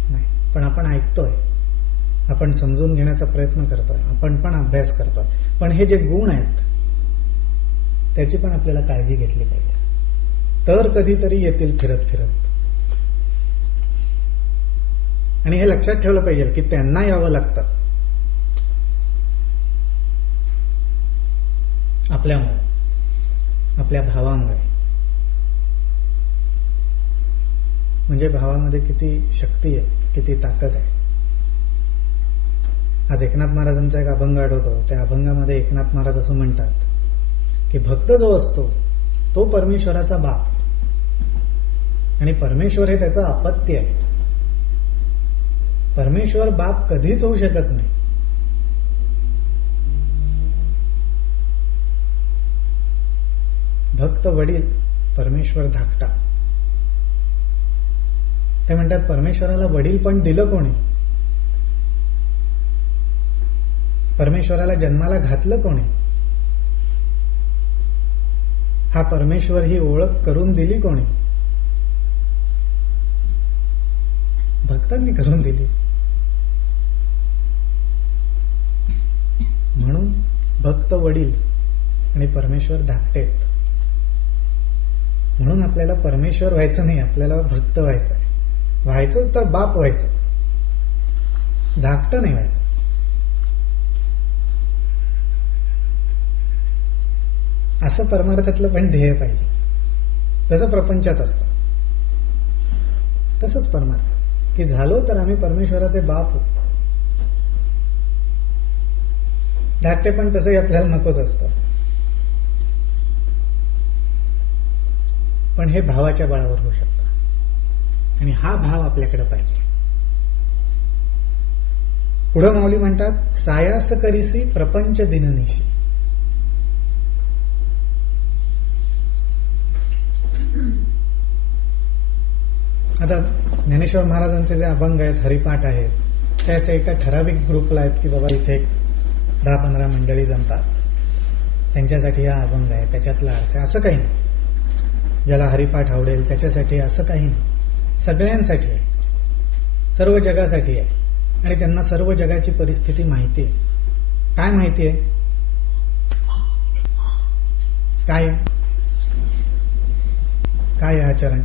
नाही, पण आपण ऐकतोय, आपण समजून घेण्याचा प्रयत्न करतोय, आपण पण अभ्यास करतोय. पण हे जे गुण आहेत त्याची पण आपल्याला काळजी घेतली पाहिजे, तर कधीतरी येतील फिरत फिरत. आणि हे लक्षात ठेवलं पाहिजे की त्यांना यावं लागतं आपल्यामुळे, आपल्या भावामुळे. म्हणजे भावामध्ये किती शक्ती आहे, किती ताकद आहे. आज एकनाथ महाराजांचा एक अभंग आढळतो. त्या अभंगामध्ये एकनाथ महाराज असं म्हणतात की भक्त जो असतो तो परमेश्वराचा बाप, आणि परमेश्वर हे त्याचं अपत्य आहे. परमेश्वर बाप कधीच होऊ शकत नाही. भक्त वडील, परमेश्वर धाकटा. ते म्हणतात परमेश्वराला वडील पण दिलं कोणी? परमेश्वराला जन्माला घातलं कोणी? हा परमेश्वर ही ओळख करून दिली कोणी? भक्तांनी करून दिली. म्हणून भक्त वडील आणि परमेश्वर धाकटे. म्हणून आपल्याला परमेश्वर व्हायचं नाही, आपल्याला भक्त व्हायचं आहे. व्हायचंच तर बाप व्हायचं, धाकटं नाही व्हायचं. असं परमार्थातलं पण ध्येय पाहिजे. तसं प्रपंचात असतं, तसंच परमार्थ की झालो तर आम्ही परमेश्वराचे बाप होतो. धाकटे पण तसंही आपल्याला नकोच असतं. पण हे भावाच्या बळावर होऊ शकतं, आणि हा भाव आपल्याकडे पाहिजे. पुढं माऊली म्हणतात, सायास करीसी प्रपंच दिननिशी. आता ज्ञानेश्वर महाराजांचे जे अभंग आहेत, हरिपाठ आहेत, त्याचे एका ठराविक ग्रुपला आहेत की बाबा इथे 10-15 मंडळी जमतात, त्यांच्यासाठी हा अभंग आहे, त्याच्यातला अर्थ आहे, असं काही नाही. ज्याला हरिपाठ आवडेल त्याच्यासाठी असं काही नाही. सगळ्यांसाठी आहे, सर्व जगासाठी आहे. आणि त्यांना सर्व जगाची परिस्थिती माहिती आहे. काय माहिती आहे? काय काय आचरण?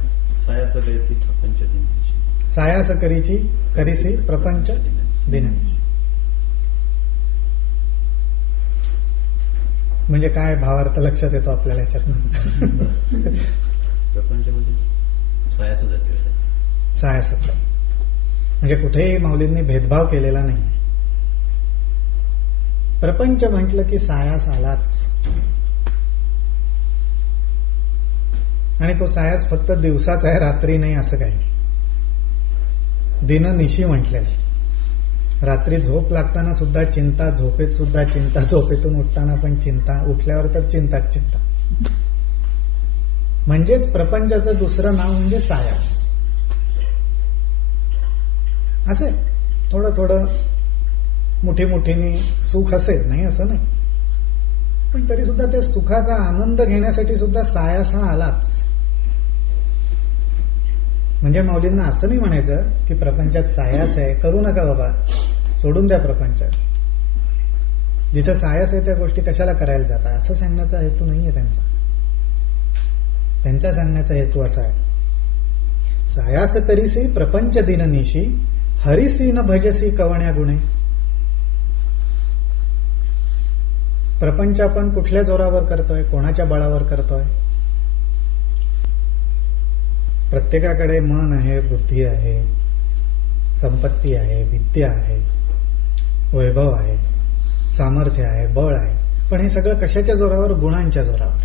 सायास करीची करीसी प्रपंच दिननिशी. म्हणजे काय भावार्थ लक्षात येतो आपल्याला याच्यात? प्रपंच म्हणजे सायास म्हणजे कुठेही माऊलींनी भेदभाव केलेला नाही. प्रपंच म्हटलं की सायास आलाच. आणि तो सायास फक्त दिवसाचा आहे, रात्री नाही असं काही नाही. दिननिशी म्हटलेलं. रात्री झोप लागताना सुद्धा चिंता, झोपेत सुद्धा चिंता, झोपेतून उठताना पण चिंता, उठल्यावर तर चिंताच चिंता. म्हणजेच प्रपंचाचं दुसरं नाव म्हणजे सायास. असे थोडं थोडं मोठी मोठीने सुख असेल, नाही असं नाही, पण तरी सुद्धा ते सुखाचा आनंद घेण्यासाठी सुद्धा सायास हा आलाच. म्हणजे माऊलींना असं नाही म्हणायचं की प्रपंचात सायास आहे, करू नका बाबा, सोडून द्या प्रपंचात. जिथं सायास आहे त्या गोष्टी कशाला करायला जाता, असं सांगण्याचा हेतू नाहीये त्यांचा. त्यांचा सांगण्याचा हेतू असा आहे, सायास करीसी प्रपंच दिननिशी, हरिसी न भजसी कवण्या गुणे. प्रपंच आपण कुठल्या जोरावर करतोय, कोणाच्या बळावर करतोय? प्रत्येकाकडे मन आहे, बुद्धी आहे, संपत्ती आहे, विद्या आहे, वैभव आहे, सामर्थ्य आहे, बळ आहे. पण हे सगळं कशाच्या जोरावर? गुणांच्या जोरावर.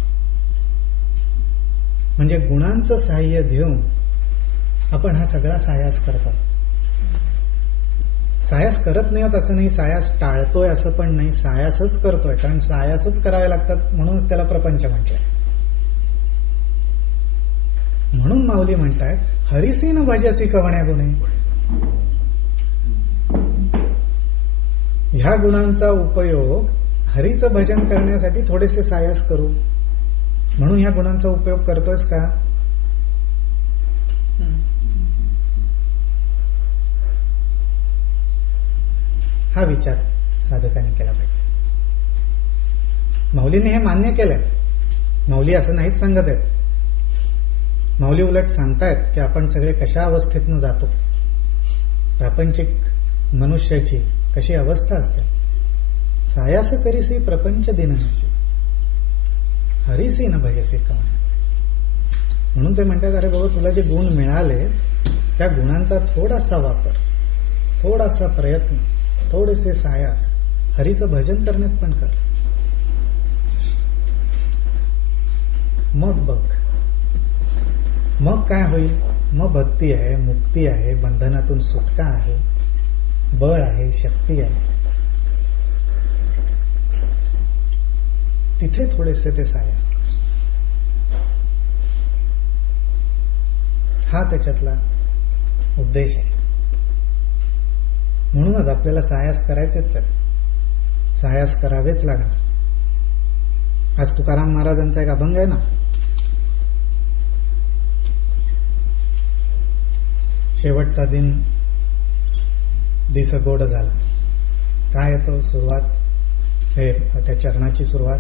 म्हणजे गुणांचं साह्य घेऊन आपण हा सगळा सायास करतो. सायास करत नाही होत असं नाही, सायास टाळतोय असं पण नाही, सायासच करतोय. कारण सायासच करावे लागतात म्हणूनच त्याला प्रपंच म्हटलंय. म्हणून माऊली म्हणतायत, हरिसी न भजसी कवण्या गुणे. ह्या गुणांचा उपयोग हरीचं भजन करण्यासाठी थोडेसे सायास करू. म्हणून ह्या गुणांचा उपयोग करतोयस का? हा विचार साधकांनी केला पाहिजे. माऊलीने हे मान्य केलंय. माऊली असं नाहीच सांगत आहेत. माऊली उलट सांगतायत की आपण सगळे कशा अवस्थेतनं जातो. प्रापंचिक मनुष्याची कशी अवस्था असते. सायास करीसी प्रपंच दिननिशी, हरिसी न भजसी कवण्या. म्हणून ते म्हणतात, अरे बाबा, तुला जे गुण मिळाले त्या गुणांचा थोडासा वापर, थोडासा प्रयत्न, थोडेसे सायास हरीचं भजन करण्यात पण कर. मग बघ, मग काय होईल? मग भक्ती आहे, मुक्ती आहे, बंधनातून सुटका आहे, बळ आहे, शक्ती आहे. तिथे थोडेसे ते सायास कर. हा त्याच्यातला उद्देश आहे. म्हणूनच आपल्याला सायास करायचेच आहे. सायास करावेच लागणार. आज तुकाराम महाराजांचा एक अभंग आहे ना, शेवटचा दिन दिस गोड झाला. काय येतो सुरुवात? हे त्या चरणाची सुरुवात.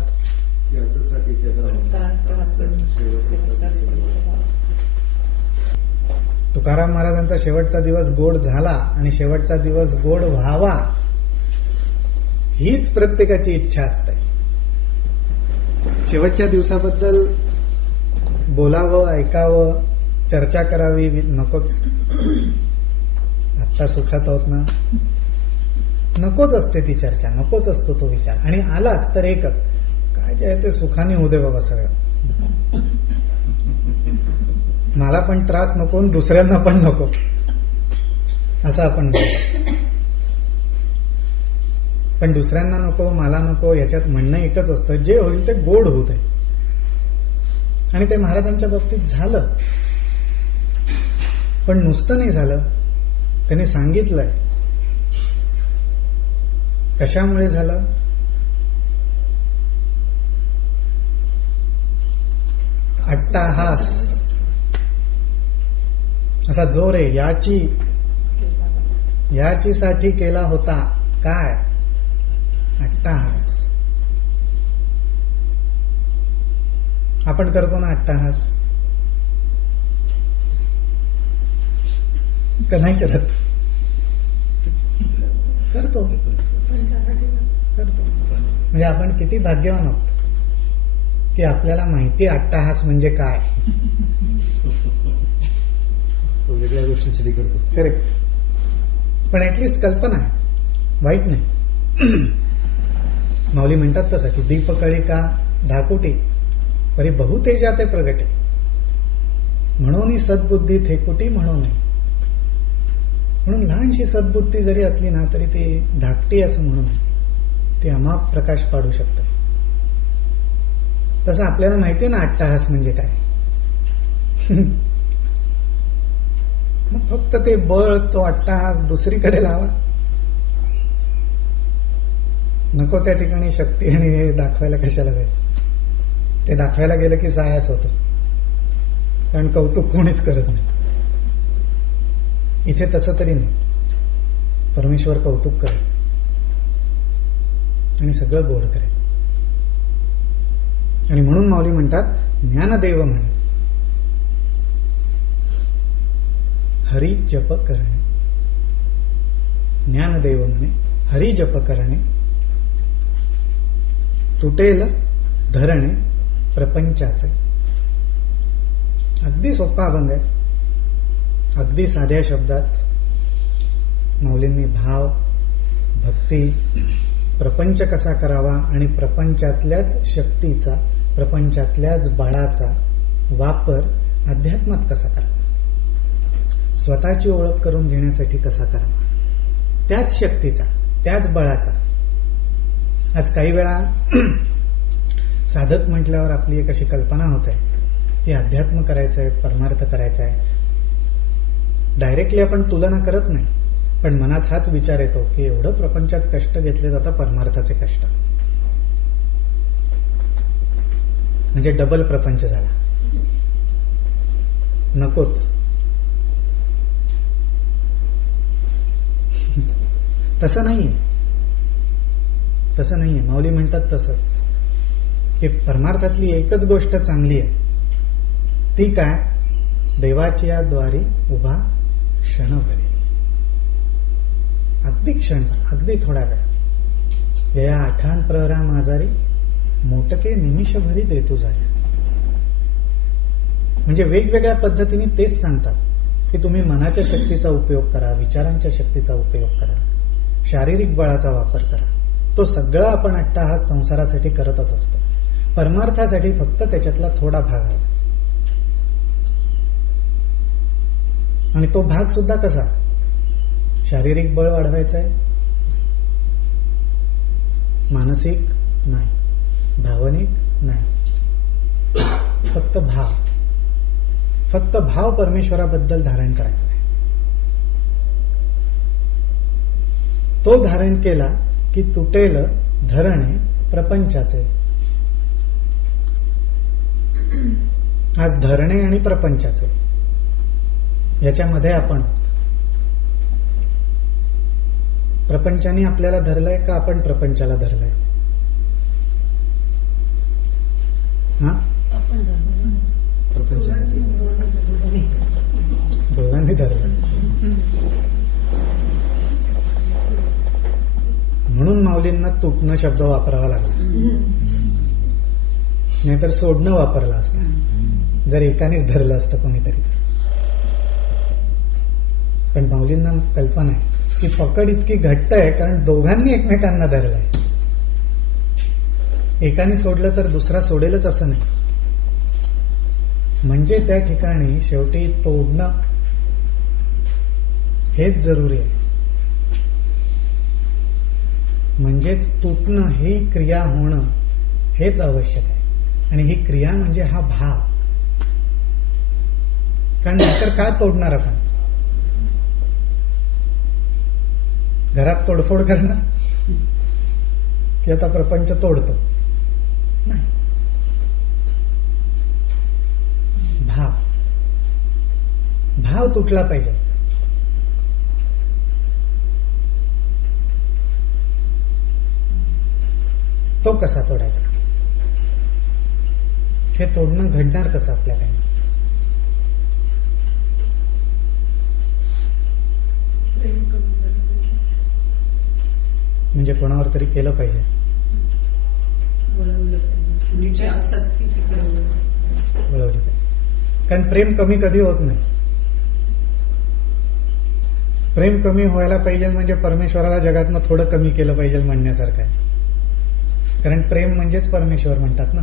तुकाराम महाराजांचा शेवटचा दिवस गोड झाला आणि शेवटचा दिवस गोड व्हावा हीच प्रत्येकाची इच्छा असते. शेवटच्या दिवसाबद्दल बोलावं, ऐकावं, चर्चा करावी नकोच. आत्ता सुखात आहोत ना, नकोच असते ती चर्चा, नकोच असतो तो विचार. आणि आलाच तर एकच, काय जे आहे ते सुखाने होऊ दे बाबा सगळं. मला पण त्रास नको, दुसऱ्यांना पण नको, असं आपण म्हणतो. पण दुसऱ्यांना नको, मला नको, याच्यात म्हणणं एकच असतं, जे होईल ते गोड होऊ दे. आणि ते महाराजांच्या बाबतीत झालं. पण नुसतं नाही झालं, त्यांनी सांगितलंय कशामुळे झालं. अट्टाहास असा जोर आहे, याची साठी केला होता. काय? अट्टाहास. आपण करतो ना अट्टाहास, का नाही करत? करतो. म्हणजे आपण किती भाग्यवान आहोत की आपल्याला माहिती अट्टाहास म्हणजे काय. वेगळ्या गोष्टींसाठी करतो. करेक्ट. पण ऍटलिस्ट कल्पना आहे, वाईट नाही. माऊली म्हणतात तसं की दीपकळिका धाकुटी परी बहुतेजा ते प्रगटे, म्हणून सद्बुद्धी थेकुटी म्हणू नये. म्हणून लहानशी सद्बुद्धी जरी असली ना तरी ती धाकटी असं म्हणू नये. ती अमाप प्रकाश पाडू शकते. तसं आपल्याला माहिती आहे ना अट्टाहास म्हणजे काय. मग फक्त ते बळ, तो अट्टाहास दुसरीकडे लावा. नको त्या ठिकाणी शक्ती आणि हे दाखवायला कशाला जायचं. ते दाखवायला गेलं की सायास होतो, कारण कौतुक कोणीच करत नाही. इथे तसं तरी नाही. परमेश्वर कौतुक करेल आणि सगळं गोड करेल. आणि म्हणून माऊली म्हणतात ज्ञानदेव म्हणे हरी जप करणे. ज्ञानदेव म्हणे हरी जप करणे, तुटेल धरणे प्रपंचाचे. अगदी सोपा अभंग आहे. अगदी साध्या शब्दात माऊलींनी भाव, भक्ती, प्रपंच कसा करावा आणि प्रपंचातल्याच शक्तीचा, प्रपंचातल्याच बळाचा वापर अध्यात्मात कसा करावा, स्वतःची ओळख करून घेण्यासाठी कसा करावा, त्याच शक्तीचा, त्याच बळाचा. आज काही वेळा साधक म्हटल्यावर आपली एक अशी कल्पना होत आहे की अध्यात्म करायचंय, परमार्थ करायचा आहे. डायरेक्टली आपण तुलना करत नाही, पण मनात हाच विचार येतो की एवढं प्रपंचात कष्ट घेतले जातात, परमार्थाचे कष्ट म्हणजे डबल प्रपंच झाला. नकोच. तसं नाहीये, तसं नाहीये. माऊली म्हणतात तसंच की परमार्थातली एकच गोष्ट चांगली आहे. ती काय? देवाची या द्वारी उभा क्षणभरी, अगदी क्षणभर, अगदी थोडा वेळ. या आठान प्रहरा माझारी मोटके निमिषभरी देतू झाले. म्हणजे वेगवेगळ्या पद्धतीने तेच सांगतात की तुम्ही मनाच्या शक्तीचा उपयोग करा, विचारांच्या शक्तीचा उपयोग करा, शारीरिक बळाचा वापर करा. तो सगळं आपण अट्टाहास संसारासाठी करतच असतो. परमार्थासाठी फक्त त्याच्यातला थोडा भाग हवा. आणि तो भाग सुद्धा कसा? शारीरिक बळ वाढवायचं आहे, मानसिक नाही, भावनिक नाही, फक्त भाव, फक्त भाव परमेश्वराबद्दल धारण करायचा आहे. तो धारण केला की तुटेल धरणे प्रपंचाचे. आज धरणे आणि प्रपंचाचे याच्यामध्ये आपण, प्रपंचाने आपल्याला धरलंय का आपण प्रपंचाला धरलंय? हा, दोघांनी धरलं. म्हणून माऊलींना तुटणं शब्द वापरावा लागला, नाहीतर सोडणं वापरलं असतं जर एकानेच धरलं असतं कोणीतरी. पण माऊलींना कल्पना आहे की पकड इतकी घट्ट आहे कारण दोघांनी एकमेकांना धरलंय. एकाने सोडलं तर दुसरा सोडेलच असं नाही. म्हणजे त्या ठिकाणी शेवटी तोडणं हेच जरुरी आहे. म्हणजेच तुटणं, ही क्रिया होणं हेच आवश्यक आहे. आणि ही क्रिया म्हणजे हा भाव. कारण नाहीतर काय तोडणार आपण? घरात तोडफोड करणार की आता प्रपंच तोडतो? नाही. भाव, भाव तुटला पाहिजे. तो कसा तोडायचा? हे तोडणं घडणार कसं आपल्याकडे? म्हणजे कोणावर तरी केलं पाहिजे, म्हणजे आसक्ती तिकडे वळवली पाहिजे. कारण प्रेम कमी कधी होत नाही. प्रेम कमी व्हायला पाहिजे म्हणजे परमेश्वराला जगातनं थोडं कमी केलं पाहिजे म्हणण्यासारखं आहे. कारण प्रेम म्हणजेच परमेश्वर म्हणतात ना.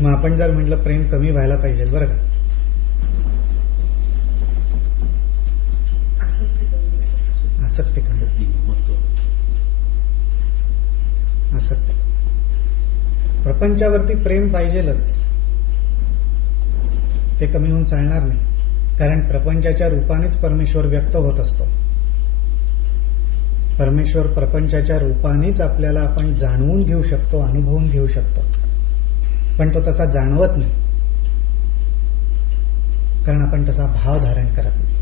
मग आपण जर म्हटलं प्रेम कमी व्हायला पाहिजे, बरं का, आसक्ती कमी, आसक्ती. प्रपंचावरती प्रेम पाहिजेलच, ते कमी होऊन चालणार नाही. कारण प्रपंचाच्या रूपानेच परमेश्वर व्यक्त होत असतो. परमेश्वर प्रपंचाच्या रूपानेच आपल्याला आपण जाणवून घेऊ शकतो, अनुभवून घेऊ शकतो, पण तो तसा जाणवत नाही, कारण आपण तसा भाव धारण करत नाही.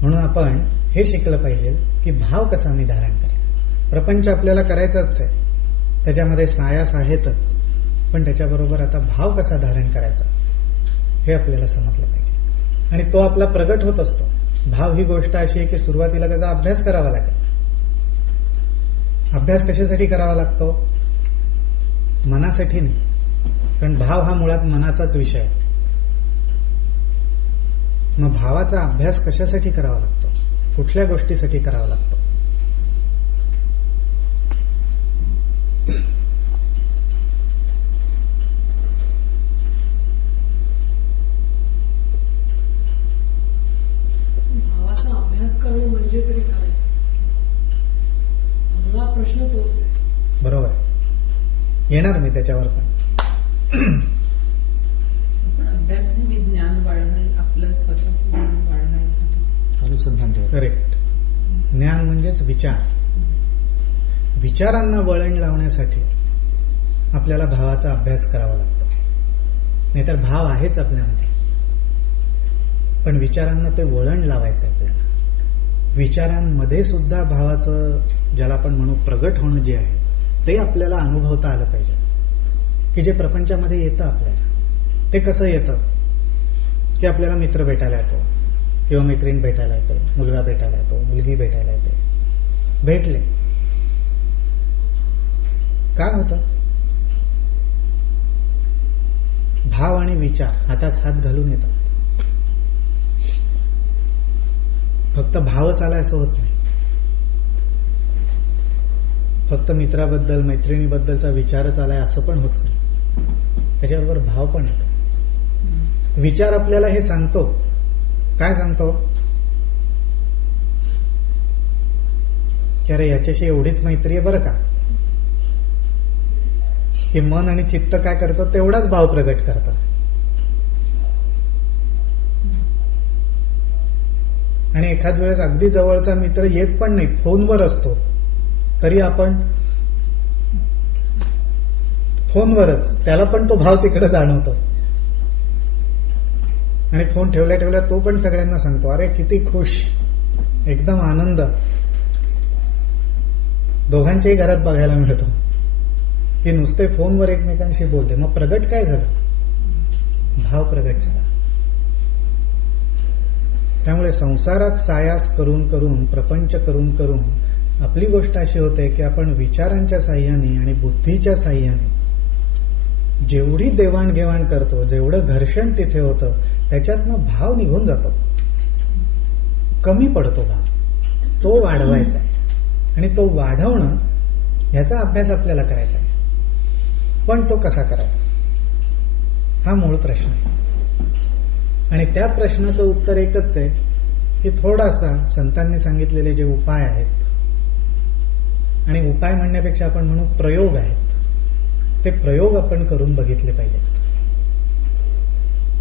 म्हणून आपण हे शिकलं पाहिजे की भाव कसा मी धारण करेन. प्रपंच आपल्याला करायचाच आहे, त्याच्यामध्ये सायास आहेतच, पण त्याच्याबरोबर आता भाव कसा धारण करायचा हे आपल्याला समजलं पाहिजे. आणि तो आपला प्रगट होत असतो. भाव ही गोष्ट अशी आहे की सुरुवातीला त्याचा अभ्यास करावा लागेल. अभ्यास कशासाठी करावा लागतो? मनासाठी नाही, कारण भाव हा मुळात मनाचाच विषय आहे. मग भावाचा अभ्यास कशासाठी करावा लागतो? कुठल्या गोष्टीसाठी करावा लागतो? भावाचा अभ्यास करणं म्हणजे तरी काय? मला प्रश्न तोच आहे. बरोबर, येणार मी त्याच्यावर पण. पण अभ्यासने विज्ञान वाढवणं, आपलं स्वतःचं ज्ञान वाढवण्यासाठी अनुसंधान ठेवा. करेक्ट. ज्ञान म्हणजेच विचार. विचारांना वळण लावण्यासाठी आपल्याला भावाचा अभ्यास करावा लागतो. नाहीतर भाव आहेच आपल्यामध्ये, पण विचारांना ते वळण लावायचं आपल्याला. विचारांमध्ये सुद्धा भावाचं, ज्याला आपण म्हणू प्रगट होणं जे आहे, ते आपल्याला अनुभवता आलं पाहिजे. की जे प्रपंचामध्ये येतं आपल्याला, ते कसं येतं की आपल्याला मित्र भेटायला येतो, किंवा मैत्रीण भेटायला येते, मुलगा भेटायला येतो, मुलगी भेटायला येते. भेटले काय होतं? भाव आणि विचार हातात हात घालून येतात. फक्त भावच आलाय असं होत नाही. फक्त मित्राबद्दल, मैत्रिणीबद्दलचा विचारच आलाय असं पण होत नाही. त्याच्याबरोबर भाव पण येतो. विचार आपल्याला हे सांगतो. काय सांगतो? की अरे याच्याशी एवढीच मैत्री आहे बरं का. की मन आणि चित्त काय करतं? तेवढाच भाव प्रगट करतात. आणि एखाद वेळेस अगदी जवळचा मित्र येत पण नाही, फोनवर असतो, तरी आपण फोनवरच त्याला पण तो भाव तिकडे जाणवतो. आणि फोन ठेवल्या ठेवल्या तो पण सगळ्यांना सांगतो, अरे किती खुश, एकदम आनंद. दोघांच्याही घरात बघायला मिळतो की नुसते फोनवर एकमेकांशी बोलते. मग प्रगट काय झालं? भाव प्रगट झाला. त्यामुळे संसारात सायास करून करून, प्रपंच करून करून आपली गोष्ट अशी होते की आपण विचारांच्या साह्याने आणि बुद्धीच्या साह्याने जेवढी देवाणघेवाण करतो, जेवढं घर्षण तिथे होतं, त्याच्यातनं भाव निघून जातो, कमी पडतो भाव. तो वाढवायचा आहे. आणि तो वाढवणं याचा अभ्यास आपल्याला करायचा आहे. पण तो कसा करायचा हा मूळ प्रश्न आहे. आणि त्या प्रश्नाचं उत्तर एकच आहे की थोडासा संतांनी सांगितलेले जे उपाय आहेत, आणि उपाय म्हणण्यापेक्षा आपण म्हणू प्रयोग आहेत, ते प्रयोग आपण करून बघितले पाहिजेत.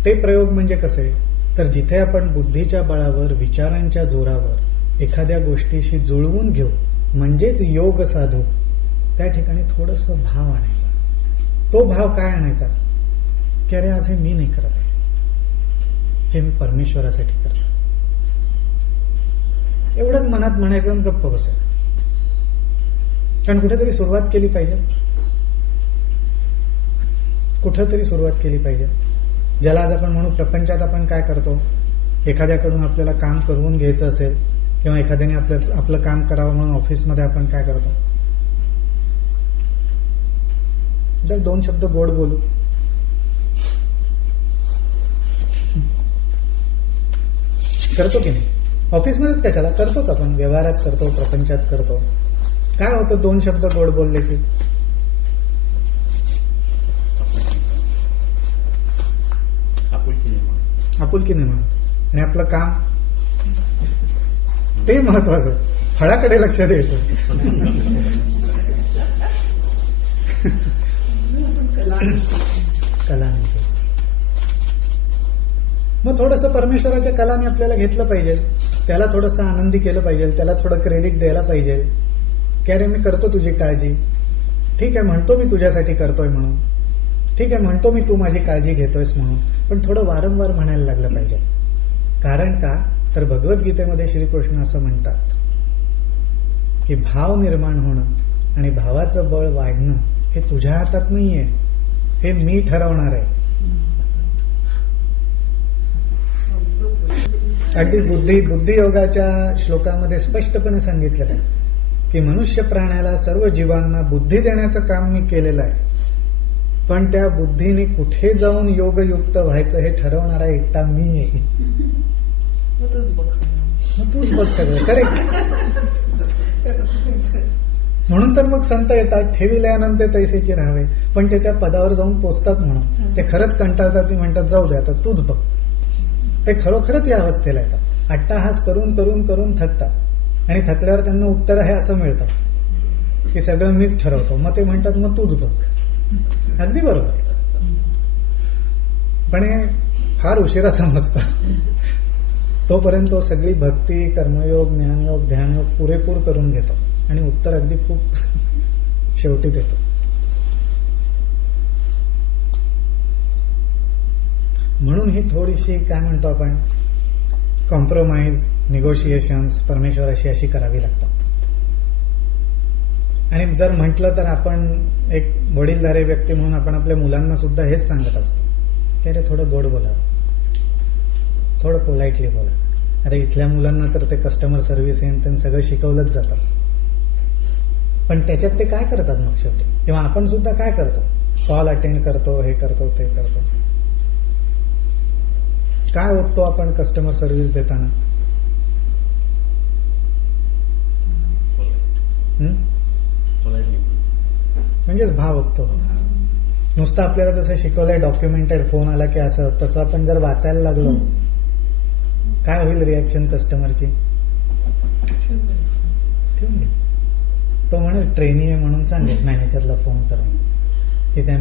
ते प्रयोग म्हणजे कसे? तर जिथे आपण बुद्धीच्या बळावर, विचारांच्या जोरावर एखाद्या गोष्टीशी जुळवून घेऊ, म्हणजेच योग साधू, त्या ठिकाणी थोडंसं भाव आणायचा. तो भाव काय आणायचा? की अरे आज हे मी नाही करत आहे, हे मी परमेश्वरासाठी करतो. एवढंच मनात म्हणायचं आणि गप्प बसायचं. कारण कुठेतरी सुरुवात केली पाहिजे. कुठेतरी सुरुवात केली पाहिजे. ज्याला आज आपण म्हणू प्रपंचात आपण काय करतो, एखाद्याकडून आपल्याला काम करून घ्यायचं असेल किंवा एखाद्याने आपलं काम करावं म्हणून ऑफिसमध्ये आपण काय करतो, जर दोन शब्द गोड बोलू, करतो की नाही? ऑफिसमध्येच कशाला करतोच आपण, व्यवहारात करतो, प्रपंचात करतो. काय होतं दोन शब्द गोड बोलले की? आपुलकी निर्माण. आणि आपलं काम ते महत्वाचं, फळाकडे लक्ष द्यायचं. कला नाही. मग थोडंसं परमेश्वराच्या कलाने आपल्याला घेतलं पाहिजे, त्याला थोडंसं आनंदी केलं पाहिजे, त्याला थोडं क्रेडिट द्यायला पाहिजे की अरे मी करतो तुझी काळजी, ठीक आहे म्हणतो मी तुझ्यासाठी करतोय म्हणून, ठीक आहे म्हणतो मी तू माझी काळजी घेतोयस म्हणून, पण थोडं वारंवार म्हणायला लागलं पाहिजे. कारण का तर भगवद्गीतेमध्ये श्रीकृष्ण असं म्हणतात की भाव निर्माण होणं आणि भावाचं बळ वाढणं हे तुझ्या हातात नाहीये, हे मी ठरवणार आहे. अगदी बुद्धियोगाच्या श्लोकामध्ये स्पष्टपणे सांगितलेलं आहे की मनुष्य प्राण्याला सर्व जीवांना बुद्धी देण्याचं काम मी केलेलं आहे, पण त्या बुद्धीने कुठे जाऊन योगयुक्त व्हायचं हे ठरवणारा एकटा मी आहे. मग तूच बघ सगळं करेक्ट. म्हणून तर मग संत येतात, ठेविल्यानंतर तैसेची राहावे, पण ते त्या पदावर जाऊन पोचतात म्हणून ते खरंच कंटाळतात, ते म्हणतात जाऊ दे आता तूच बघ. ते खरोखरच या अवस्थेला येतात, अट्टाहास करून करून करून थकतात आणि थकल्यावर त्यांना उत्तर आहे असं मिळतं की सगळं मीच ठरवतो. मग ते म्हणतात मग तूच बघ. अगदी बरोबर, पण हे फार उशिरा समजतं. तोपर्यंत तो सगळी भक्ती, कर्मयोग, ज्ञानयोग, ध्यानयोग पुरेपूर करून घेतो आणि उत्तर अगदी खूप शेवटी देतो. म्हणून ही थोडीशी काय म्हणतो आपण कॉम्प्रोमाइज, निगोशिएशन्स परमेश्वराशी अशी करावी लागतात. आणि जर म्हटलं तर आपण एक वडीलधारी व्यक्ती म्हणून आपण आपल्या मुलांना सुद्धा हेच सांगत असतो की अरे थोडं गोड बोलावं, थोडं पोलाइटली बोला. आता इथल्या मुलांना तर ते कस्टमर सर्व्हिस येऊन सगळं शिकवलंच जातं, पण त्याच्यात ते काय करतात मग शेवटी, किंवा आपण सुद्धा काय करतो, कॉल अटेंड करतो, हे करतो ते करतो. काय ओळखतो आपण कस्टमर सर्व्हिस देताना? म्हणजेच भाव ओळखतो. नुसतं आपल्याला जसं शिकवलंय डॉक्युमेंटेड, फोन आला की असं, तसं आपण जर वाचायला लागलो काय होईल रिॲक्शन कस्टमरची? ठेवून घे. तो म्हणेल ट्रेनी आहे म्हणून सांगेल मॅनेजरला फोन करून की त्या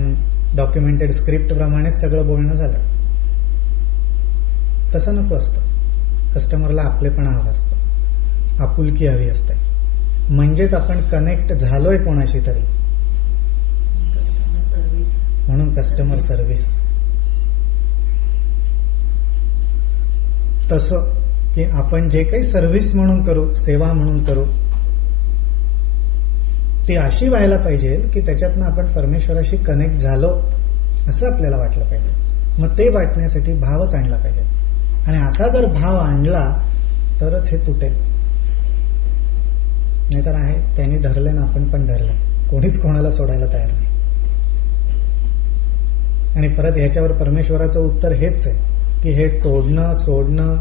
डॉक्युमेंटेड स्क्रिप्ट प्रमाणेच सगळं बोलणं झालं. तसं नको असतं. कस्टमरला आपलेपणा हवा असतो, आपुलकी हवी असते, म्हणजेच आपण कनेक्ट झालोय कोणाशी तरी, म्हणून कस्टमर सर्व्हिस. तसं की आपण जे काही सर्व्हिस म्हणून करू, सेवा म्हणून करू, ती अशी व्हायला पाहिजे की त्याच्यातनं आपण परमेश्वराशी कनेक्ट झालो असं आपल्याला वाटलं पाहिजे. मग ते वाटण्यासाठी भावच आणला पाहिजे, आणि असा जर भाव आणला तरच हे तुटेल. नाहीतर आहे त्यांनी धरले ना आपण पण धरले, कोणीच कोणाला सोडायला तयार नाही. आणि परत ह्याच्यावर परमेश्वराचं उत्तर हेच आहे की हे तोडणं सोडणं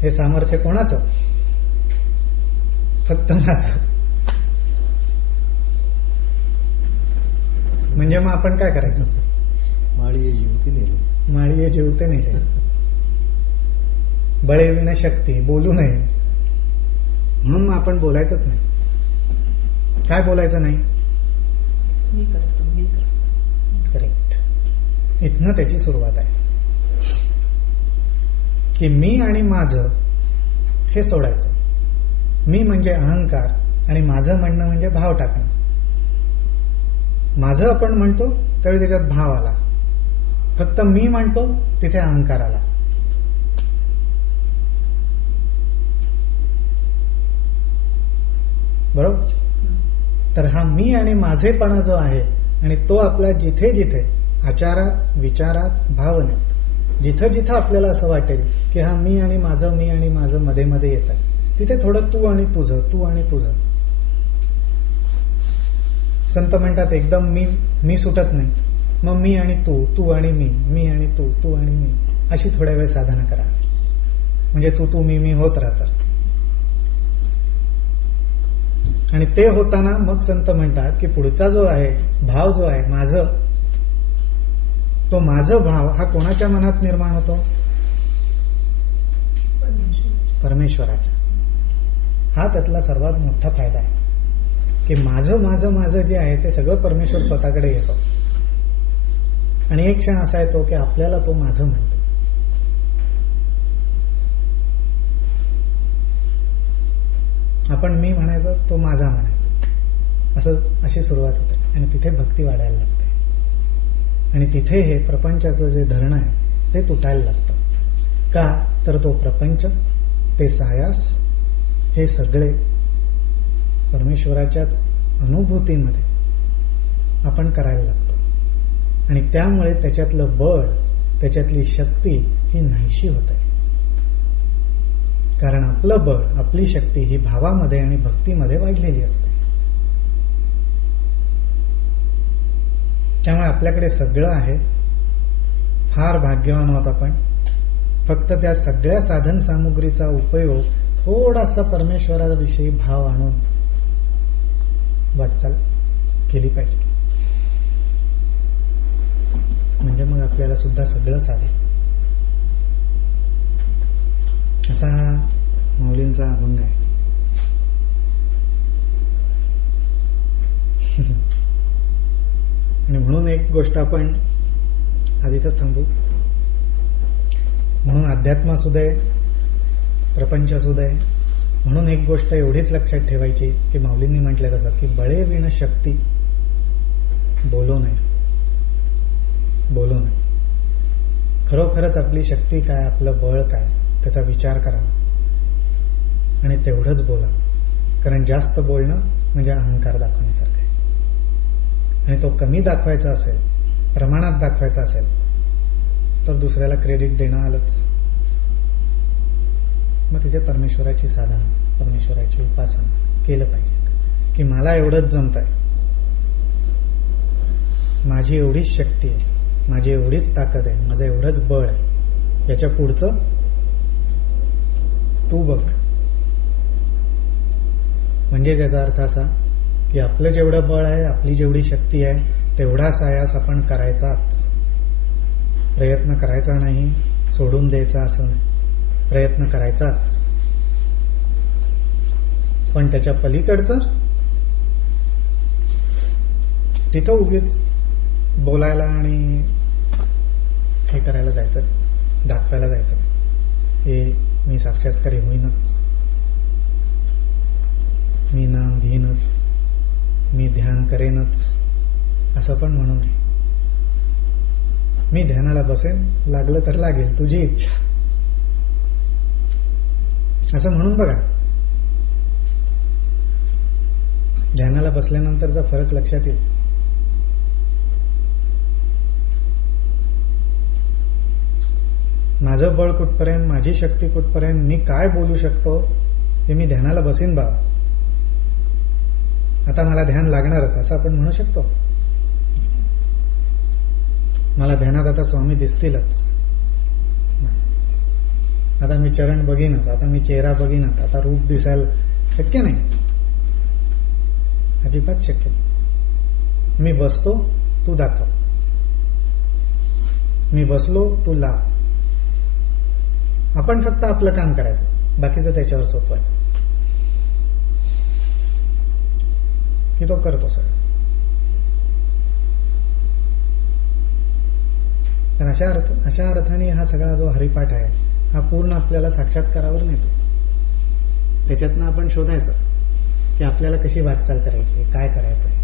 हे सामर्थ्य कोणाचं? फक्त माझं. म्हणजे मग आपण काय करायचं? माळी जीवते नेले, माळी जीवते नेले, बळे विना शक्ती, बोलू नये. म्हणून मग आपण बोलायचंच नाही. काय बोलायचं नाही? मी करतो, मी करतो. करेक्ट. इथनं त्याची सुरुवात आहे की मी आणि माझं हे सोडायचं. मी म्हणजे अहंकार आणि माझं म्हणणं म्हणजे भाव टाकणं. माझं आपण म्हणतो त्यावेळी त्याच्यात भाव आला, फक्त मी म्हणतो तिथे अहंकार आला. बरोबर? तर हा मी आणि माझेपणा जो आहे, आणि तो आपला जिथे जिथे आचारात, विचारात, भावनेत जिथं जिथं आपल्याला असं वाटेल की हा मी आणि माझं मध्ये मध्ये येत आहे, तिथे थोडं तू आणि तुझं, तू आणि तुझं. संत म्हणतात एकदम मी सुटत नाही, मग मी आणि तू, तू आणि मी आणि तू, तू आणि मी, अशी थोड्या वेळ साधना करा. म्हणजे तू मी होत राहतात. आणि ते होताना मग संत म्हणतात की पुढचा जो आहे भाव जो आहे माझं, तो माझं भाव हा कोणाच्या मनात निर्माण होतो? परमेश्वराच्या. हा त्यातला सर्वात मोठा फायदा आहे की माझं जे आहे ते सगळं परमेश्वर स्वतःकडे येतो. आणि एक क्षण असा येतो की आपल्याला तो माझं म्हणतो. आपण मी म्हणायचं, तो माझा म्हणायचा, अशी सुरुवात होते आणि तिथे भक्ती वाढायला लागते आणि तिथे हे प्रपंचाचं जे धरणं आहे ते तुटायला लागतं. का तर तो प्रपंच, ते सायास, हे सगळे परमेश्वराच्याच अनुभूतीमध्ये आपण करायला लागतो आणि त्यामुळे त्याच्यातलं बळ, त्याच्यातली शक्ती ही नाहीशी होत आहे. कारण आपलं बळ, आपली शक्ती ही भावामध्ये आणि भक्तीमध्ये वाढलेली असते. त्यामुळे आपल्याकडे सगळं आहे, फार भाग्यवान आहोत आपण. फक्त त्या सगळ्या साधन सामुग्रीचा उपयोग थोडासा परमेश्वराविषयी भाव आणून वाटचाल केली पाहिजे, म्हणजे मग आपल्याला सुद्धा सगळं साधेल. असा हा माऊलींचा अभंग आहे. आणि म्हणून एक गोष्ट आपण आज इथंच थांबू. म्हणून अध्यात्म असू दे, प्रपंच असू दे, म्हणून एक गोष्ट एवढीच लक्षात ठेवायची की माऊलींनी म्हटलं तसं की बळे विण शक्ती बोलू नये. खरोखरच आपली शक्ती काय, आपलं बळ काय, त्याचा विचार करावा आणि तेवढंच बोलावं. कारण जास्त बोलणं म्हणजे अहंकार दाखवण्यासारखं आहे. आणि तो कमी दाखवायचा असेल, प्रमाणात दाखवायचा असेल तर दुसऱ्याला क्रेडिट देणं आलंच. मग तिथे परमेश्वराची साधना, परमेश्वराची उपासना केलं पाहिजे की मला एवढंच जमत आहे, माझी एवढीच शक्ती आहे, माझी एवढीच ताकद आहे, माझं एवढंच बळ आहे, याच्या पुढचं तू बघ. म्हणजे याचा अर्थ असा की आपलं जेवढं बळ आहे, आपली जेवढी शक्ती आहे, तेवढा सायास आपण करायचाच. प्रयत्न करायचा नाही, सोडून द्यायचा असं नाही, प्रयत्न करायचाच. पण त्याच्या पलीकडचं तिथं उगीच बोलायला आणि हे करायला जायचं, दाखवायला जायचं हे मी साक्षात्कारी होईनच, मी नाम घेईनच, मी ध्यान करेनच असं पण म्हणू नये. मी ध्यानाला बसेन, लागलं तर लागेल, तुझी इच्छा, असं म्हणून बघा. ध्यानाला बसल्यानंतरचा फरक लक्षात येईल. माझं बळ कुठपर्यंत, माझी शक्ती कुठपर्यंत, मी काय बोलू शकतो हे मी ध्यानाला बसीन बा. आता मला ध्यान लागणारच असं आपण म्हणू शकतो. मला ध्यानात आता स्वामी दिसतीलच, आता मी चरण बघीनच, आता मी चेहरा बघीनच, आता रूप दिसायला शक्य नाही, अजिबात शक्य नाही. मी बसतो, तू दाखव, मी बसलो, तू लाव. आपण फक्त आपलं काम करायचं, बाकीचं त्याच्यावर सोपवायचं की तो करतो सगळं. तर अशा अर्थाने हा सगळा जो हरिपाठ आहे हा पूर्ण आपल्याला साक्षात्कारावर नेतो. त्याच्यातनं आपण शोधायचं की आपल्याला कशी वाटचाल करायची, काय करायचं आहे.